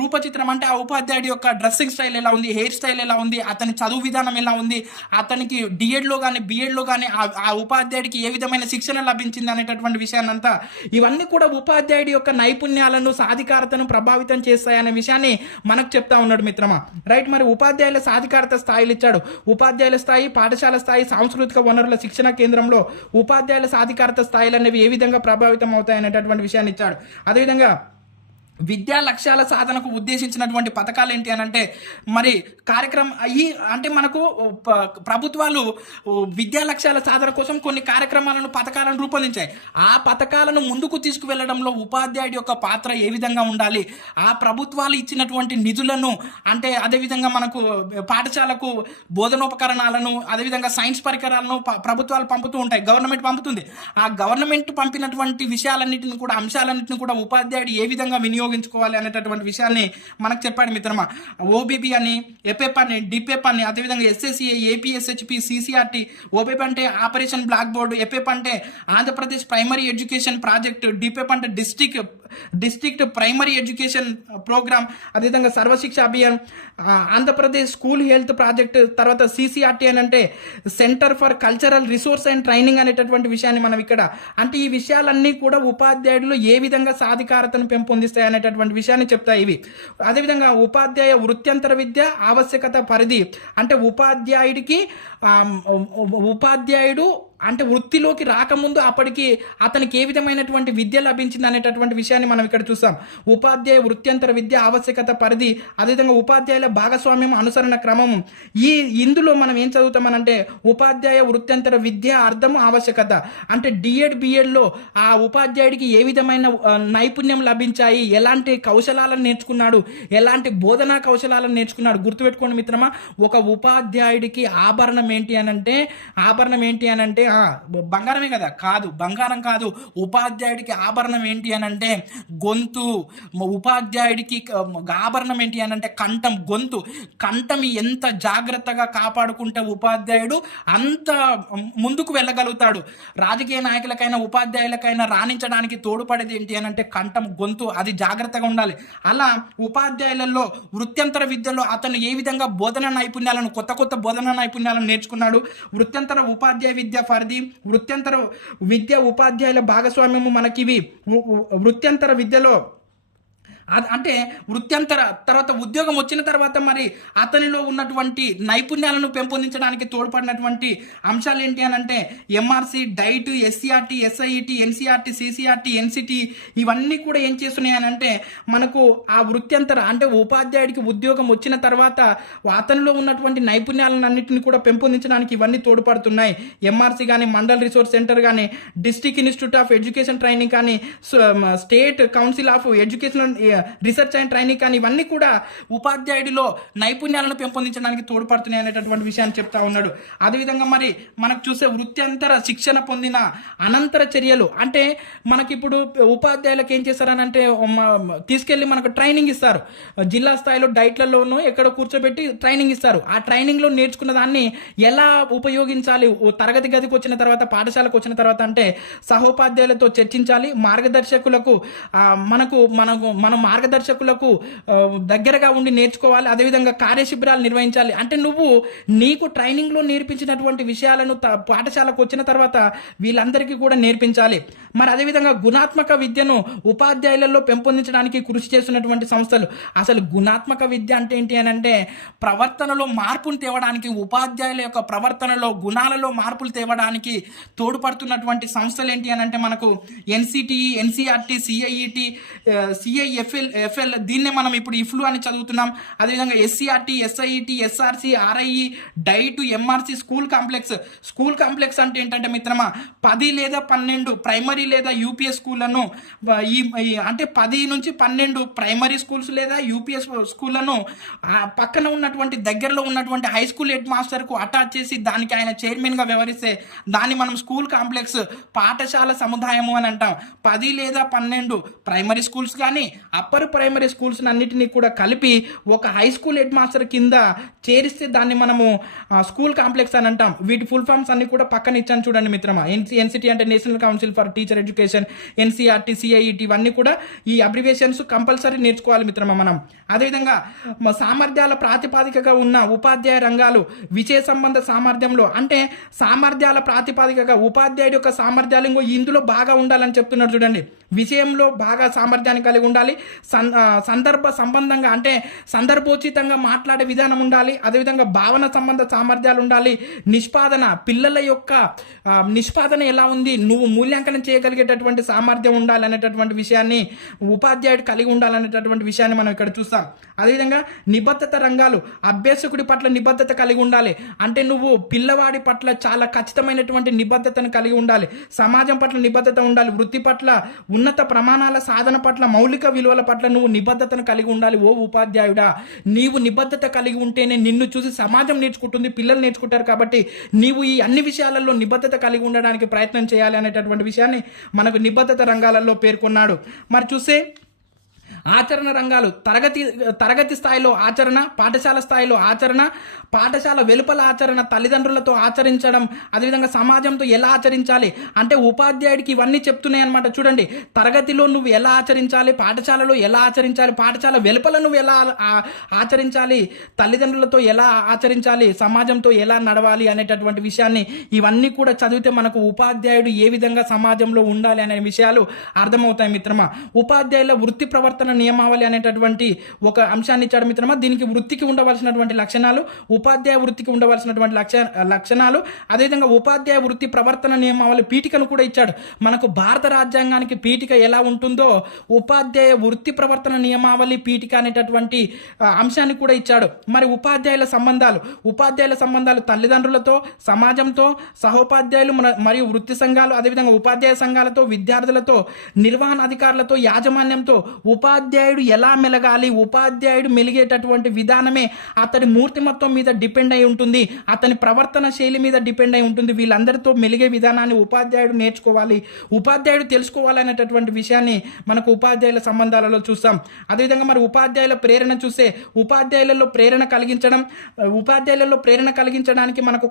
రూపచిత్రం అంటే ఆ ఉపాధ్యాయుడి యొక్క డ్రెస్సింగ్ స్టైల్ ఎలా ఉంది, హెయిర్ స్టైల్ ఎలా ఉంది, అతని చదువు విధానం ఎలా ఉంది, అతనికి డిఎడ్లో కానీ బిఎడ్లో కానీ ఆ ఉపాధ్యాయుడికి ఏ విధమైన శిక్షణ లభించింది అనేటటువంటి విషయాన్ని అంతా ఇవన్నీ కూడా ఉపాధ్యాయుడి యొక్క నైపుణ్యాలను, సాధికారతను ప్రభావితం చేస్తాయనే విషయాన్ని మనకు చెప్తా ఉన్నాడు మిత్రమా. రైట్. మరి ఉపాధ్యాయుల సాధికారత స్థాయిలు ఇచ్చాడు. ఉపాధ్యాయుల స్థాయి, పాఠశాల స్థాయి, సాంస్కృతిక వనరుల శిక్షణ కేంద్రంలో ఉపాధ్యాయుల సాధికారత స్థాయిలు అనేవి ఏ విధంగా ప్రభావితం అవుతాయి అనేటటువంటి విషయాన్ని ఇచ్చాడు. అదేవిధంగా విద్యా లక్ష్యాల సాధనకు ఉద్దేశించినటువంటి పథకాలు ఏంటి అని అంటే మరి కార్యక్రమం అంటే మనకు ప్రభుత్వాలు విద్యా లక్ష్యాల సాధన కోసం కొన్ని కార్యక్రమాలను, పథకాలను రూపొందించాయి. ఆ పథకాలను ముందుకు తీసుకువెళ్లడంలో ఉపాధ్యాయుడి యొక్క పాత్ర ఏ విధంగా ఉండాలి, ఆ ప్రభుత్వాలు ఇచ్చినటువంటి నిధులను అంటే అదేవిధంగా మనకు పాఠశాలకు బోధనోపకరణాలను, అదేవిధంగా సైన్స్ పరికరాలను ప్రభుత్వాలు పంపుతూ ఉంటాయి, గవర్నమెంట్ పంపుతుంది. ఆ గవర్నమెంట్ పంపినటువంటి విషయాలన్నింటిని కూడా, అంశాలన్నింటిని కూడా ఉపాధ్యాయుడు ఏ విధంగా వినియోగించుకోవాలి అనేటటువంటి విషయాన్ని మనకు చెప్పాడు మిత్రమా. ఓబీబీ అని, ఎపెప్ అని, డిపెప్ అని, అదేవిధంగా ఎస్ఎస్సిఏ, ఏపీఎస్హెచ్పి, సిసిఆర్టీ. ఓబీబీ అంటే ఆపరేషన్ బ్లాక్ బోర్డు, ఎపెప్ అంటే ఆంధ్రప్రదేశ్ ప్రైమరీ ఎడ్యుకేషన్ ప్రాజెక్ట్, డిపెప్ అంటే district district primary education programme, అదేవిధంగా Sarva Shiksha Abhiyan, Andhra Pradesh school health project, తర్వాత సిసిఆర్టీ అని అంటే centre for cultural resource and training అనేటటువంటి విషయాన్ని మనం ఇక్కడ అంటే ఈ విషయాలన్నీ కూడా ఉపాధ్యాయులు ఏ విధంగా సాధికారతను పెంపొందిస్తాయి అనేటటువంటి విషయాన్ని చెప్తాయి ఇవి. అదేవిధంగా ఉపాధ్యాయ వృత్యంతర విద్య ఆవశ్యకత పరిధి అంటే ఉపాధ్యాయుడు అంటే వృత్తిలోకి రాకముందు అప్పటికి అతనికి ఏ విధమైనటువంటి విద్య లభించింది అనేటటువంటి విషయాన్ని మనం ఇక్కడ చూస్తాం. ఉపాధ్యాయ వృత్యంతర విద్య ఆవశ్యకత పరిధి, అదేవిధంగా ఉపాధ్యాయుల భాగస్వామ్యం అనుసరణ క్రమం. ఇందులో మనం ఏం చదువుతామనంటే ఉపాధ్యాయ వృత్యంతర విద్య అర్థం ఆవశ్యకత అంటే డిఎడ్ బిఎడ్లో ఆ ఉపాధ్యాయుడికి ఏ విధమైన నైపుణ్యం లభించాయి, ఎలాంటి కౌశలాలను నేర్చుకున్నాడు, ఎలాంటి బోధనా కౌశలాలను నేర్చుకున్నాడు. గుర్తుపెట్టుకోండి మిత్రమా, ఒక ఉపాధ్యాయుడికి ఆభరణం ఏంటి అని అంటే బంగారమే కదా, కాదు, బంగారం కాదు. ఉపాధ్యాయుడికి ఆభరణం ఏంటి అని అంటే గొంతు. ఉపాధ్యాయుడికి ఆభరణం ఏంటి అని అంటే కంఠం, గొంతు. కంఠం ఎంత జాగ్రత్తగా కాపాడుకుంటే ఉపాధ్యాయుడు అంత ముందుకు వెళ్ళగలుగుతాడు. రాజకీయ నాయకులకైనా ఉపాధ్యాయులకైనా రాణించడానికి తోడ్పడేది ఏంటి అని అంటే కంఠం, గొంతు. అది జాగ్రత్తగా ఉండాలి. అలా ఉపాధ్యాయులలో వృత్యంతర విద్యలో అతను ఏ విధంగా కొత్త బోధన నైపుణ్యాలను నేర్చుకున్నాడు. వృత్యంతర ఉపాధ్యాయ విద్య పరిధి, వృత్యంతర విద్య ఉపాధ్యాయుల భాగస్వామ్యము. మనకివి వృత్యంతర విద్యలో అంటే వృత్యంతర తర్వాత ఉద్యోగం వచ్చిన తర్వాత మరి అతనిలో ఉన్నటువంటి నైపుణ్యాలను పెంపొందించడానికి తోడ్పడినటువంటి అంశాలు ఏంటి అని అంటే MRC, diet, SCERT, ఎస్ఐఈటీ, NCERT, CCRT, NCT ఇవన్నీ కూడా ఏం చేస్తున్నాయి అని అంటే మనకు ఆ వృత్యంతర అంటే ఉపాధ్యాయుడికి ఉద్యోగం వచ్చిన తర్వాత అతనిలో ఉన్నటువంటి నైపుణ్యాలను అన్నింటినీ కూడా పెంపొందించడానికి ఇవన్నీ తోడ్పడుతున్నాయి. ఎంఆర్సి కానీ, మండల్ రిసోర్స్ సెంటర్ కానీ, district institute of education training కానీ, state council of education research and training కానీ ఇవన్నీ కూడా ఉపాధ్యాయుడిలో నైపుణ్యాలను పెంపొందించడానికి తోడ్పడుతున్నాయి అనేటటువంటి విషయాన్ని చెప్తా ఉన్నాడు. అదేవిధంగా మరి మనకు చూసే వృత్యంతర శిక్షణ పొందిన అనంతర చర్యలు అంటే మనకిప్పుడు ఉపాధ్యాయులకు ఏం చేస్తారని అంటే తీసుకెళ్లి మనకు ట్రైనింగ్ ఇస్తారు. జిల్లా స్థాయిలో డైట్లలోనూ ఎక్కడ కూర్చోబెట్టి ట్రైనింగ్ ఇస్తారు. ఆ ట్రైనింగ్ లో నేర్చుకున్న దాన్ని ఎలా ఉపయోగించాలి తరగతి గదికి వచ్చిన తర్వాత, పాఠశాలకు వచ్చిన తర్వాత అంటే సహోపాధ్యాయులతో చర్చించాలి. మార్గదర్శకులకు మన మార్గదర్శకులకు దగ్గరగా ఉండి నేర్చుకోవాలి. అదేవిధంగా కార్యశిబిరాలు నిర్వహించాలి. అంటే నీకు ట్రైనింగ్ లో నేర్పించినటువంటి విషయాలను పాఠశాలకు వచ్చిన తర్వాత వీళ్ళందరికీ కూడా నేర్పించాలి. మరి అదేవిధంగా గుణాత్మక విద్యను ఉపాధ్యాయులలో పెంపొందించడానికి కృషి చేస్తున్నటువంటి సంస్థలు. అసలు గుణాత్మక విద్య అంటే ఏంటి అని అంటే ప్రవర్తనలో మార్పును తేవడానికి, ఉపాధ్యాయుల యొక్క ప్రవర్తనలో గుణాలలో మార్పులు తేవడానికి తోడ్పడుతున్నటువంటి సంస్థలు ఏంటి అని అంటే మనకు ఎన్సిటిఈ, ఎన్సిఆర్టీ, సిఐఈటి, సిఐఎఫ్ఎల్ దీన్నే మనం ఇప్పుడు ఇఫ్లు అని చదువుతున్నాం. అదేవిధంగా SCERT, SIET, SRC, RIE, diet, MRC, school complex అంటే ఏంటంటే మిత్రమా 10 లేదా 12 ప్రైమరీ లేదా యూపీఎస్ స్కూళ్లను అంటే 10 నుంచి 12 ప్రైమరీ స్కూల్స్ లేదా యూపీఎస్ స్కూళ్లను పక్కన ఉన్నటువంటి దగ్గరలో ఉన్నటువంటి హై స్కూల్ హెడ్ మాస్టర్ కు అటాచ్ చేసి దానికి ఆయన చైర్మన్ గా వ్యవహరిస్తే దాన్ని మనం స్కూల్ కాంప్లెక్స్, పాఠశాల సముదాయము అని అంటాం. 10 లేదా 12 ప్రైమరీ స్కూల్స్ కానీ అప్పర్ ప్రైమరీ స్కూల్స్ అన్నిటినీ కూడా కలిపి ఒక హై స్కూల్ హెడ్ మాస్టర్ కింద చేరిస్తే దాన్ని మనము స్కూల్ కాంప్లెక్స్ అని అంటాం. వీటి ఫుల్ ఫామ్స్ అన్ని కూడా పక్కన ఇచ్చాను చూడండి మిత్రమా. ఎన్సిటీ అంటే national council for teacher education, NCERT, CIET ఇవన్నీ కూడా ఈ అబ్రివేషన్స్ కంపల్సరీ నేర్చుకోవాలి మిత్రమా మనం. అదేవిధంగా సామర్థ్యాల ప్రాతిపాదికగా ఉన్న ఉపాధ్యాయ రంగాలు, విషయ సంబంధ సామర్థ్యంలో అంటే సామర్థ్యాల ప్రాతిపాదికగా ఉపాధ్యాయుడి యొక్క సామర్థ్యాలు ఇందులో బాగా ఉండాలని చెప్తున్నారు చూడండి. విషయంలో బాగా సామర్థ్యాన్ని కలిగి ఉండాలి. సందర్భ సంబంధంగా అంటే సందర్భోచితంగా మాట్లాడే విధానం ఉండాలి. అదేవిధంగా భావన సంబంధ సామర్థ్యాలు ఉండాలి. నిష్పాదన, పిల్లల యొక్క నిష్పాదన ఎలా ఉంది, నువ్వు మూల్యాంకనం చేయగలిగేటటువంటి సామర్థ్యం ఉండాలి అనేటటువంటి విషయాన్ని ఉపాధ్యాయుడు కలిగి ఉండాలనేటటువంటి విషయాన్ని మనం ఇక్కడ చూస్తాం. అదేవిధంగా నిబద్ధత రంగాలు, అభ్యాసకుడి పట్ల నిబద్ధత కలిగి ఉండాలి. అంటే నువ్వు పిల్లవాడి పట్ల చాలా ఖచ్చితమైనటువంటి నిబద్ధతను కలిగి ఉండాలి. సమాజం పట్ల నిబద్ధత ఉండాలి. వృత్తి పట్ల, ఉన్నత ప్రమాణాల సాధన పట్ల, మౌలిక విలువల పట్ల నువ్వు నిబద్ధతను కలిగి ఉండాలి. ఓ ఉపాధ్యాయుడా, నీవు నిబద్ధత కలిగి ఉంటేనే నిన్ను చూసి సమాజం నేర్చుకుంటుంది, పిల్లలు నేర్చుకుంటారు. కాబట్టి నీవు ఈ అన్ని విషయాలలో నిబద్ధత కలిగి ఉండడానికి ప్రయత్నం చేయాలి అనేటటువంటి విషయాన్ని మనకు నిబద్ధత రంగాలలో పేర్కొన్నాడు. మరి చూస్తే ఆచరణ రంగాలు తరగతి స్థాయిలో ఆచరణ, పాఠశాల స్థాయిలో ఆచరణ, పాఠశాల వెలుపల ఆచరణ, తల్లిదండ్రులతో ఆచరించడం, అదేవిధంగా సమాజంతో ఎలా ఆచరించాలి అంటే ఉపాధ్యాయుడికి ఇవన్నీ చెప్తున్నాయి అనమాట. చూడండి, తరగతిలో నువ్వు ఎలా ఆచరించాలి, పాఠశాలలో ఎలా ఆచరించాలి, పాఠశాల వెలుపల నువ్వు ఎలా ఆచరించాలి, తల్లిదండ్రులతో ఎలా ఆచరించాలి, సమాజంతో ఎలా నడవాలి అనేటటువంటి విషయాన్ని ఇవన్నీ కూడా చదివితే మనకు ఉపాధ్యాయుడు ఏ విధంగా సమాజంలో ఉండాలి అనే విషయాలు అర్థమవుతాయి మిత్రమా. ఉపాధ్యాయుల వృత్తి ప్రవర్తన నియమావళి అనేటటువంటి ఒక అంశాన్ని ఇచ్చాడు మిత్రమా. దీనికి వృత్తికి ఉండవలసినటువంటి లక్షణాలు, ఉపాధ్యాయ వృత్తికి ఉండవలసినటువంటి లక్షణాలు, అదేవిధంగా ఉపాధ్యాయ వృత్తి ప్రవర్తన నియమావళి పీఠికను కూడా ఇచ్చాడు. మనకు భారత రాజ్యాంగానికి పీఠిక ఎలా ఉంటుందో ఉపాధ్యాయ వృత్తి ప్రవర్తన నియమావళి పీఠిక అనేటటువంటి అంశాన్ని కూడా ఇచ్చాడు. మరి ఉపాధ్యాయుల సంబంధాలు తల్లిదండ్రులతో, సమాజంతో, సహోపాధ్యాయులు మరియు వృత్తి సంఘాలు, అదేవిధంగా ఉపాధ్యాయ సంఘాలతో, విద్యార్థులతో, నిర్వహణ అధికారులతో, యాజమాన్యంతో ఉపాధ్యాయుడు ఎలా మెలగాలి, ఉపాధ్యాయుడు మెలిగేటటువంటి విధానమే అతడి మూర్తిమత్వం మీద డిపెండ్ అయి ఉంటుంది, అతని ప్రవర్తన శైలి మీద డిపెండ్ అయి ఉంటుంది. వీళ్ళందరితో మెలిగే విధానాన్ని ఉపాధ్యాయుడు నేర్చుకోవాలి, ఉపాధ్యాయుడు తెలుసుకోవాలి అనేటటువంటి విషయాన్ని మనకు ఉపాధ్యాయుల సంబంధాలలో చూస్తాం. అదేవిధంగా మరి ఉపాధ్యాయుల ప్రేరణ చూస్తే ఉపాధ్యాయులలో ప్రేరణ కలిగించడానికి మనకు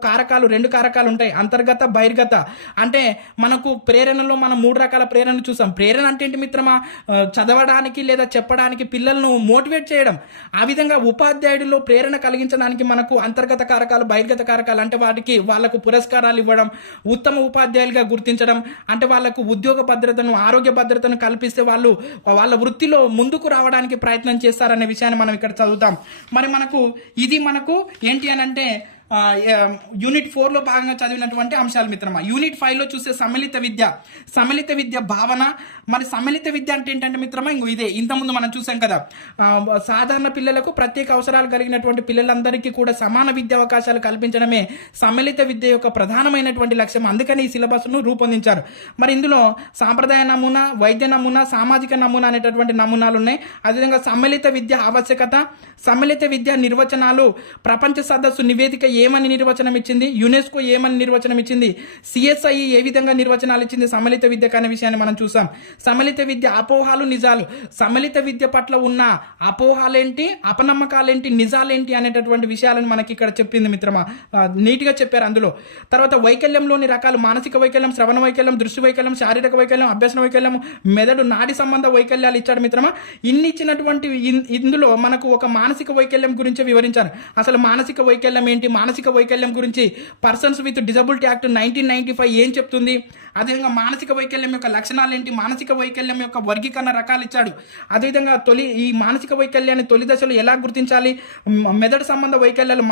రెండు కారకాలు ఉంటాయి, అంతర్గత, బహిర్గత. అంటే మనకు ప్రేరణలో మనం 3 రకాల ప్రేరణ చూసాం. ప్రేరణ అంటే ఏంటి మిత్రమా? చదవడానికి లేదా చెప్పడానికి, పిల్లలను మోటివేట్ చేయడం. ఆ విధంగా ఉపాధ్యాయుడిలో ప్రేరణ కలిగించడానికి మనకు అంతర్గత కారకాలు, బహిర్గత కారకాలు అంటే వాళ్లకు పురస్కారాలు ఇవ్వడం, ఉత్తమ ఉపాధ్యాయులుగా గుర్తించడం, అంటే వాళ్లకు ఉద్యోగ భద్రతను, ఆరోగ్య భద్రతను కల్పిస్తే వాళ్ళు వాళ్ళ వృత్తిలో ముందుకు రావడానికి ప్రయత్నం చేస్తారనే విషయాన్ని మనం ఇక్కడ చదువుతాం. మరి మనకు ఏంటి అని అంటే యూనిట్ 4లో భాగంగా చదివినటువంటి అంశాలు మిత్రమా. యూనిట్ 5లో చూస్తే సమ్మిళిత విద్య భావన. మరి సమ్మిళిత విద్య అంటే ఏంటంటే మిత్రమా, ఇదే ఇంతకుముందు మనం చూసాం కదా, సాధారణ పిల్లలకు, ప్రత్యేక అవసరాలు కలిగినటువంటి పిల్లలందరికీ కూడా సమాన విద్యా అవకాశాలు కల్పించడమే సమ్మిళిత విద్య యొక్క ప్రధానమైనటువంటి లక్ష్యం. అందుకని ఈ సిలబస్ను రూపొందించారు. మరి ఇందులో సాంప్రదాయ నమూనా, వైద్య నమూనా, సామాజిక నమూనా అనేటటువంటి నమూనాలు ఉన్నాయి. అదేవిధంగా సమ్మిళిత విద్య ఆవశ్యకత, సమ్మిళిత విద్య నిర్వచనాలు, ప్రపంచ సదస్సు నివేదిక ఏమని నిర్వచనం ఇచ్చింది, యునెస్కో ఏమని నిర్వచనం ఇచ్చింది, సిఎస్ఐ ఏ విధంగా నిర్వచనాలు ఇచ్చింది సమ్మిళిత విద్యకు అనే విషయాన్ని మనం చూసాం. సమ్మిళిత విద్య అపోహాలు, నిజాలు. సమ్మిళిత విద్య పట్ల ఉన్న అపోహాలేంటి, అపనమ్మకాలేంటి, నిజాలేంటి అనేటటువంటి విషయాలను మనకి ఇక్కడ చెప్పింది మిత్రమా. నీట్గా చెప్పారు అందులో. తర్వాత వైకల్యంలోని రకాలు, మానసిక వైకల్యం, శ్రవణ వైకల్యం, దృష్టి వైకల్యం, శారీరక వైకల్యం, అభ్యసన వైకల్యం, మెదడు నాడి సంబంధ వైకల్యాలు ఇచ్చాడు మిత్రమా. ఇన్ని ఇచ్చినటువంటి ఇందులో మనకు ఒక మానసిక వైకల్యం గురించి వివరించారు. అసలు మానసిక వైకల్యం ఏంటి, మానసిక వైకల్యం గురించి పర్సన్స్ విత్ డిజబిలిటీ యాక్ట్ 1995 ఏం చెప్తుంది, అదేవిధంగా మానసిక వైకల్యం యొక్క లక్షణాలు ఏంటి, మానసిక వైకల్యం యొక్క వర్గీకరణ రకాలు ఇచ్చాడు. అదేవిధంగా ఈ మానసిక వైకల్యాన్ని తొలి దశలో ఎలా గుర్తించాలి, మెదడు సంబంధ వైకల్యాలు,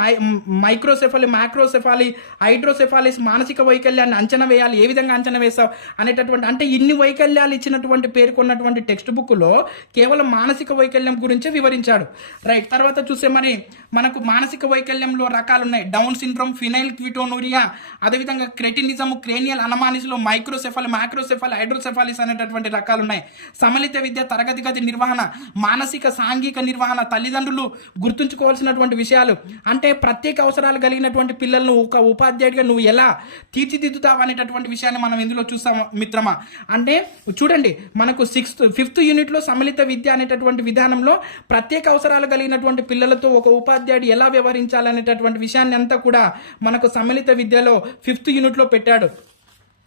మైక్రోసెఫాలి, మ్యాక్రోసెఫాలి, హైడ్రోసెఫాలిస్, మానసిక వైకల్యాన్ని అంచనా వేయాలి, ఏ విధంగా అంచనా వేస్తావు అనేటటువంటి, అంటే ఇన్ని వైకల్యాలు ఇచ్చినటువంటి పేర్కొన్నటువంటి టెక్స్ట్ బుక్లో కేవలం మానసిక వైకల్యం గురించే వివరించాడు. రైట్. తర్వాత చూస్తే మరి మనకు మానసిక వైకల్యంలో రకాలు ఉన్నాయి. డౌన్ సిండ్రోమ్, ఫినైల్ క్విటోనూరియా, అదేవిధంగా క్రెటినిజం, క్రేనియల్ అనమానిస్లో మైక్రోసెఫాలి, మ్యాక్రోసెఫాలి, హైడ్రోసెఫాలిస్ అనేటటువంటి రకాలు ఉన్నాయి. సమ్మిళిత విద్య తరగతి గది నిర్వహణ, మానసిక సాంఘిక నిర్వహణ, తల్లిదండ్రులు గుర్తుంచుకోవాల్సినటువంటి విషయాలు, అంటే ప్రత్యేక అవసరాలు కలిగినటువంటి పిల్లలను ఒక ఉపాధ్యాయుడిగా నువ్వు ఎలా తీర్చిదిద్దుతావు అనేటటువంటి విషయాన్ని మనం ఇందులో చూస్తాం మిత్రమా. అంటే చూడండి, మనకు 5th యూనిట్లో సమ్మిళిత విద్య అనేటటువంటి విధానంలో ప్రత్యేక అవసరాలు కలిగినటువంటి పిల్లలతో ఒక ఉపాధ్యాయుడు ఎలా వ్యవహరించాలనేటటువంటి విషయాన్ని అంతా కూడా మనకు సమ్మిళిత విద్యలో 5th యూనిట్లో పెట్టాడు.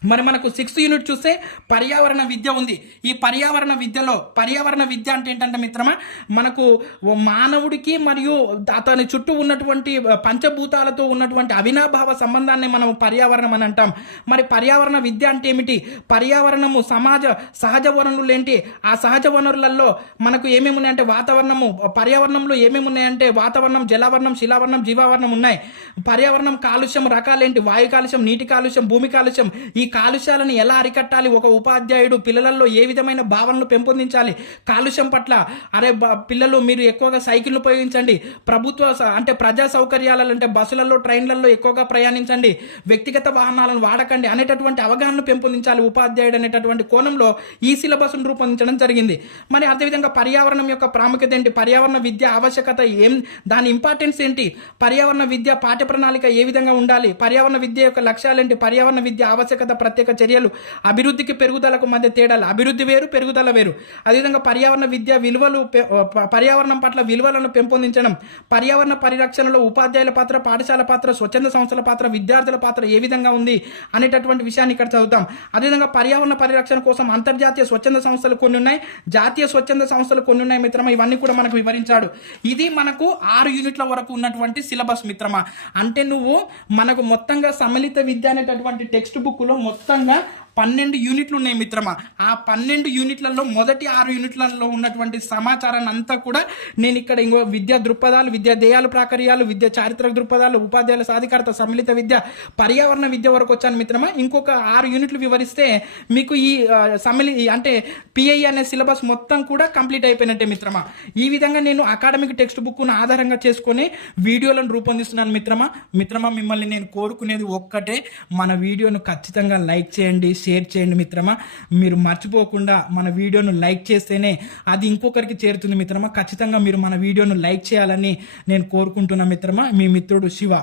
మరి మనకు 6th యూనిట్ చూస్తే పర్యావరణ విద్య ఉంది. ఈ పర్యావరణ విద్య అంటే ఏంటంటే మిత్రమా, మనకు మానవుడికి మరియు అతని చుట్టూ ఉన్నటువంటి పంచభూతాలతో ఉన్నటువంటి అవినాభావ సంబంధాన్ని మనం పర్యావరణం అని అంటాం. మరి పర్యావరణ విద్య అంటే ఏమిటి, పర్యావరణము సహజ వనరులు ఏంటి, ఆ సహజ వనరులలో మనకు ఏమేమి ఉన్నాయంటే పర్యావరణంలో ఏమేమి ఉన్నాయంటే వాతావరణం, జలవర్ణం, శిలావర్ణం, జీవావర్ణం ఉన్నాయి. పర్యావరణం కాలుష్యం రకాలేంటి, వాయు కాలుష్యం, నీటి కాలుష్యం, భూమి కాలుష్యం. ఈ కాలుష్యాలను ఎలా అరికట్టాలి, ఒక ఉపాధ్యాయుడు పిల్లలలో ఏ విధమైన భావనలు పెంపొందించాలి కాలుష్యం పట్ల. పిల్లలు మీరు ఎక్కువగా సైకిల్ ఉపయోగించండి, అంటే ప్రజా సౌకర్యాలలో అంటే బస్సులలో, ట్రైన్లలో ఎక్కువగా ప్రయాణించండి, వ్యక్తిగత వాహనాలను వాడకండి అనేటటువంటి అవగాహనను పెంపొందించాలి ఉపాధ్యాయుడు అనేటటువంటి కోణంలో ఈ సిలబస్ను రూపొందించడం జరిగింది. మరి అదేవిధంగా పర్యావరణం యొక్క ప్రాముఖ్యత ఏంటి, పర్యావరణ విద్య ఆవశ్యకత దాని ఇంపార్టెన్స్ ఏంటి, పర్యావరణ విద్య పాఠ్య ప్రణాళిక ఏ విధంగా ఉండాలి, పర్యావరణ విద్య యొక్క లక్ష్యాలు ఏంటి, పర్యావరణ విద్య ఆవశ్యకత ప్రత్యేక చర్యలు, అభివృద్ధికి పెరుగుదలకు మధ్య తేడాలు, అభివృద్ధి వేరు పెరుగుదల వేరు, అదేవిధంగా పర్యావరణ విద్య విలువలు, పర్యావరణం పట్ల విలువలను పెంపొందించడం, పర్యావరణ పరిరక్షణలో ఉపాధ్యాయుల పాత్ర, పాఠశాల పాత్ర, స్వచ్ఛంద సంస్థల పాత్ర, విద్యార్థుల పాత్ర ఏ విధంగా ఉంది అనేటటువంటి విషయాన్ని ఇక్కడ చదువుతాం. అదేవిధంగా పర్యావరణ పరిరక్షణ కోసం అంతర్జాతీయ స్వచ్ఛంద సంస్థలు కొన్ని ఉన్నాయి, జాతీయ స్వచ్ఛంద సంస్థలు కొన్ని ఉన్నాయి మిత్రమా. ఇవన్నీ కూడా మనకు వివరించాడు. ఇది మనకు 6 యూనిట్ల వరకు ఉన్నటువంటి సిలబస్ మిత్రమా. అంటే నువ్వు మనకు మొత్తంగా సమ్మిళిత విద్య అనేటటువంటి టెక్స్ట్ బుక్ లో మొత్తంగా 12 యూనిట్లు ఉన్నాయి మిత్రమా. ఆ 12 యూనిట్లలో మొదటి 6 యూనిట్లలో ఉన్నటువంటి సమాచారాన్ని అంతా కూడా నేను ఇక్కడ ఇంకో విద్యా దృక్పథాలు, విద్యా ధ్యేయాలు, ప్రాకర్యాలు, విద్యా చారిత్రక దృక్పథాలు, ఉపాధ్యాయుల సాధికారత, సమ్మిళిత విద్య, పర్యావరణ విద్య వరకు వచ్చాను మిత్రమా. ఇంకొక 6 యూనిట్లు వివరిస్తే మీకు ఈ అంటే పిఐ అనే సిలబస్ మొత్తం కూడా కంప్లీట్ అయిపోయినట్టే మిత్రమా. ఈ విధంగా నేను అకాడమిక్ టెక్స్ట్ బుక్ను ఆధారంగా చేసుకొని వీడియోలను రూపొందిస్తున్నాను మిత్రమా. మిమ్మల్ని నేను కోరుకునేది ఒక్కటే, మన వీడియోను ఖచ్చితంగా లైక్ చేయండి, షేర్ చేయండి మిత్రమా. మీరు మర్చిపోకుండా మన వీడియోను లైక్ చేస్తేనే అది ఇంకొకరికి చేరుతుంది మిత్రమా. ఖచ్చితంగా మీరు మన వీడియోను లైక్ చేయాలని నేను కోరుకుంటున్నా మిత్రమా. మీ మిత్రుడు శివ.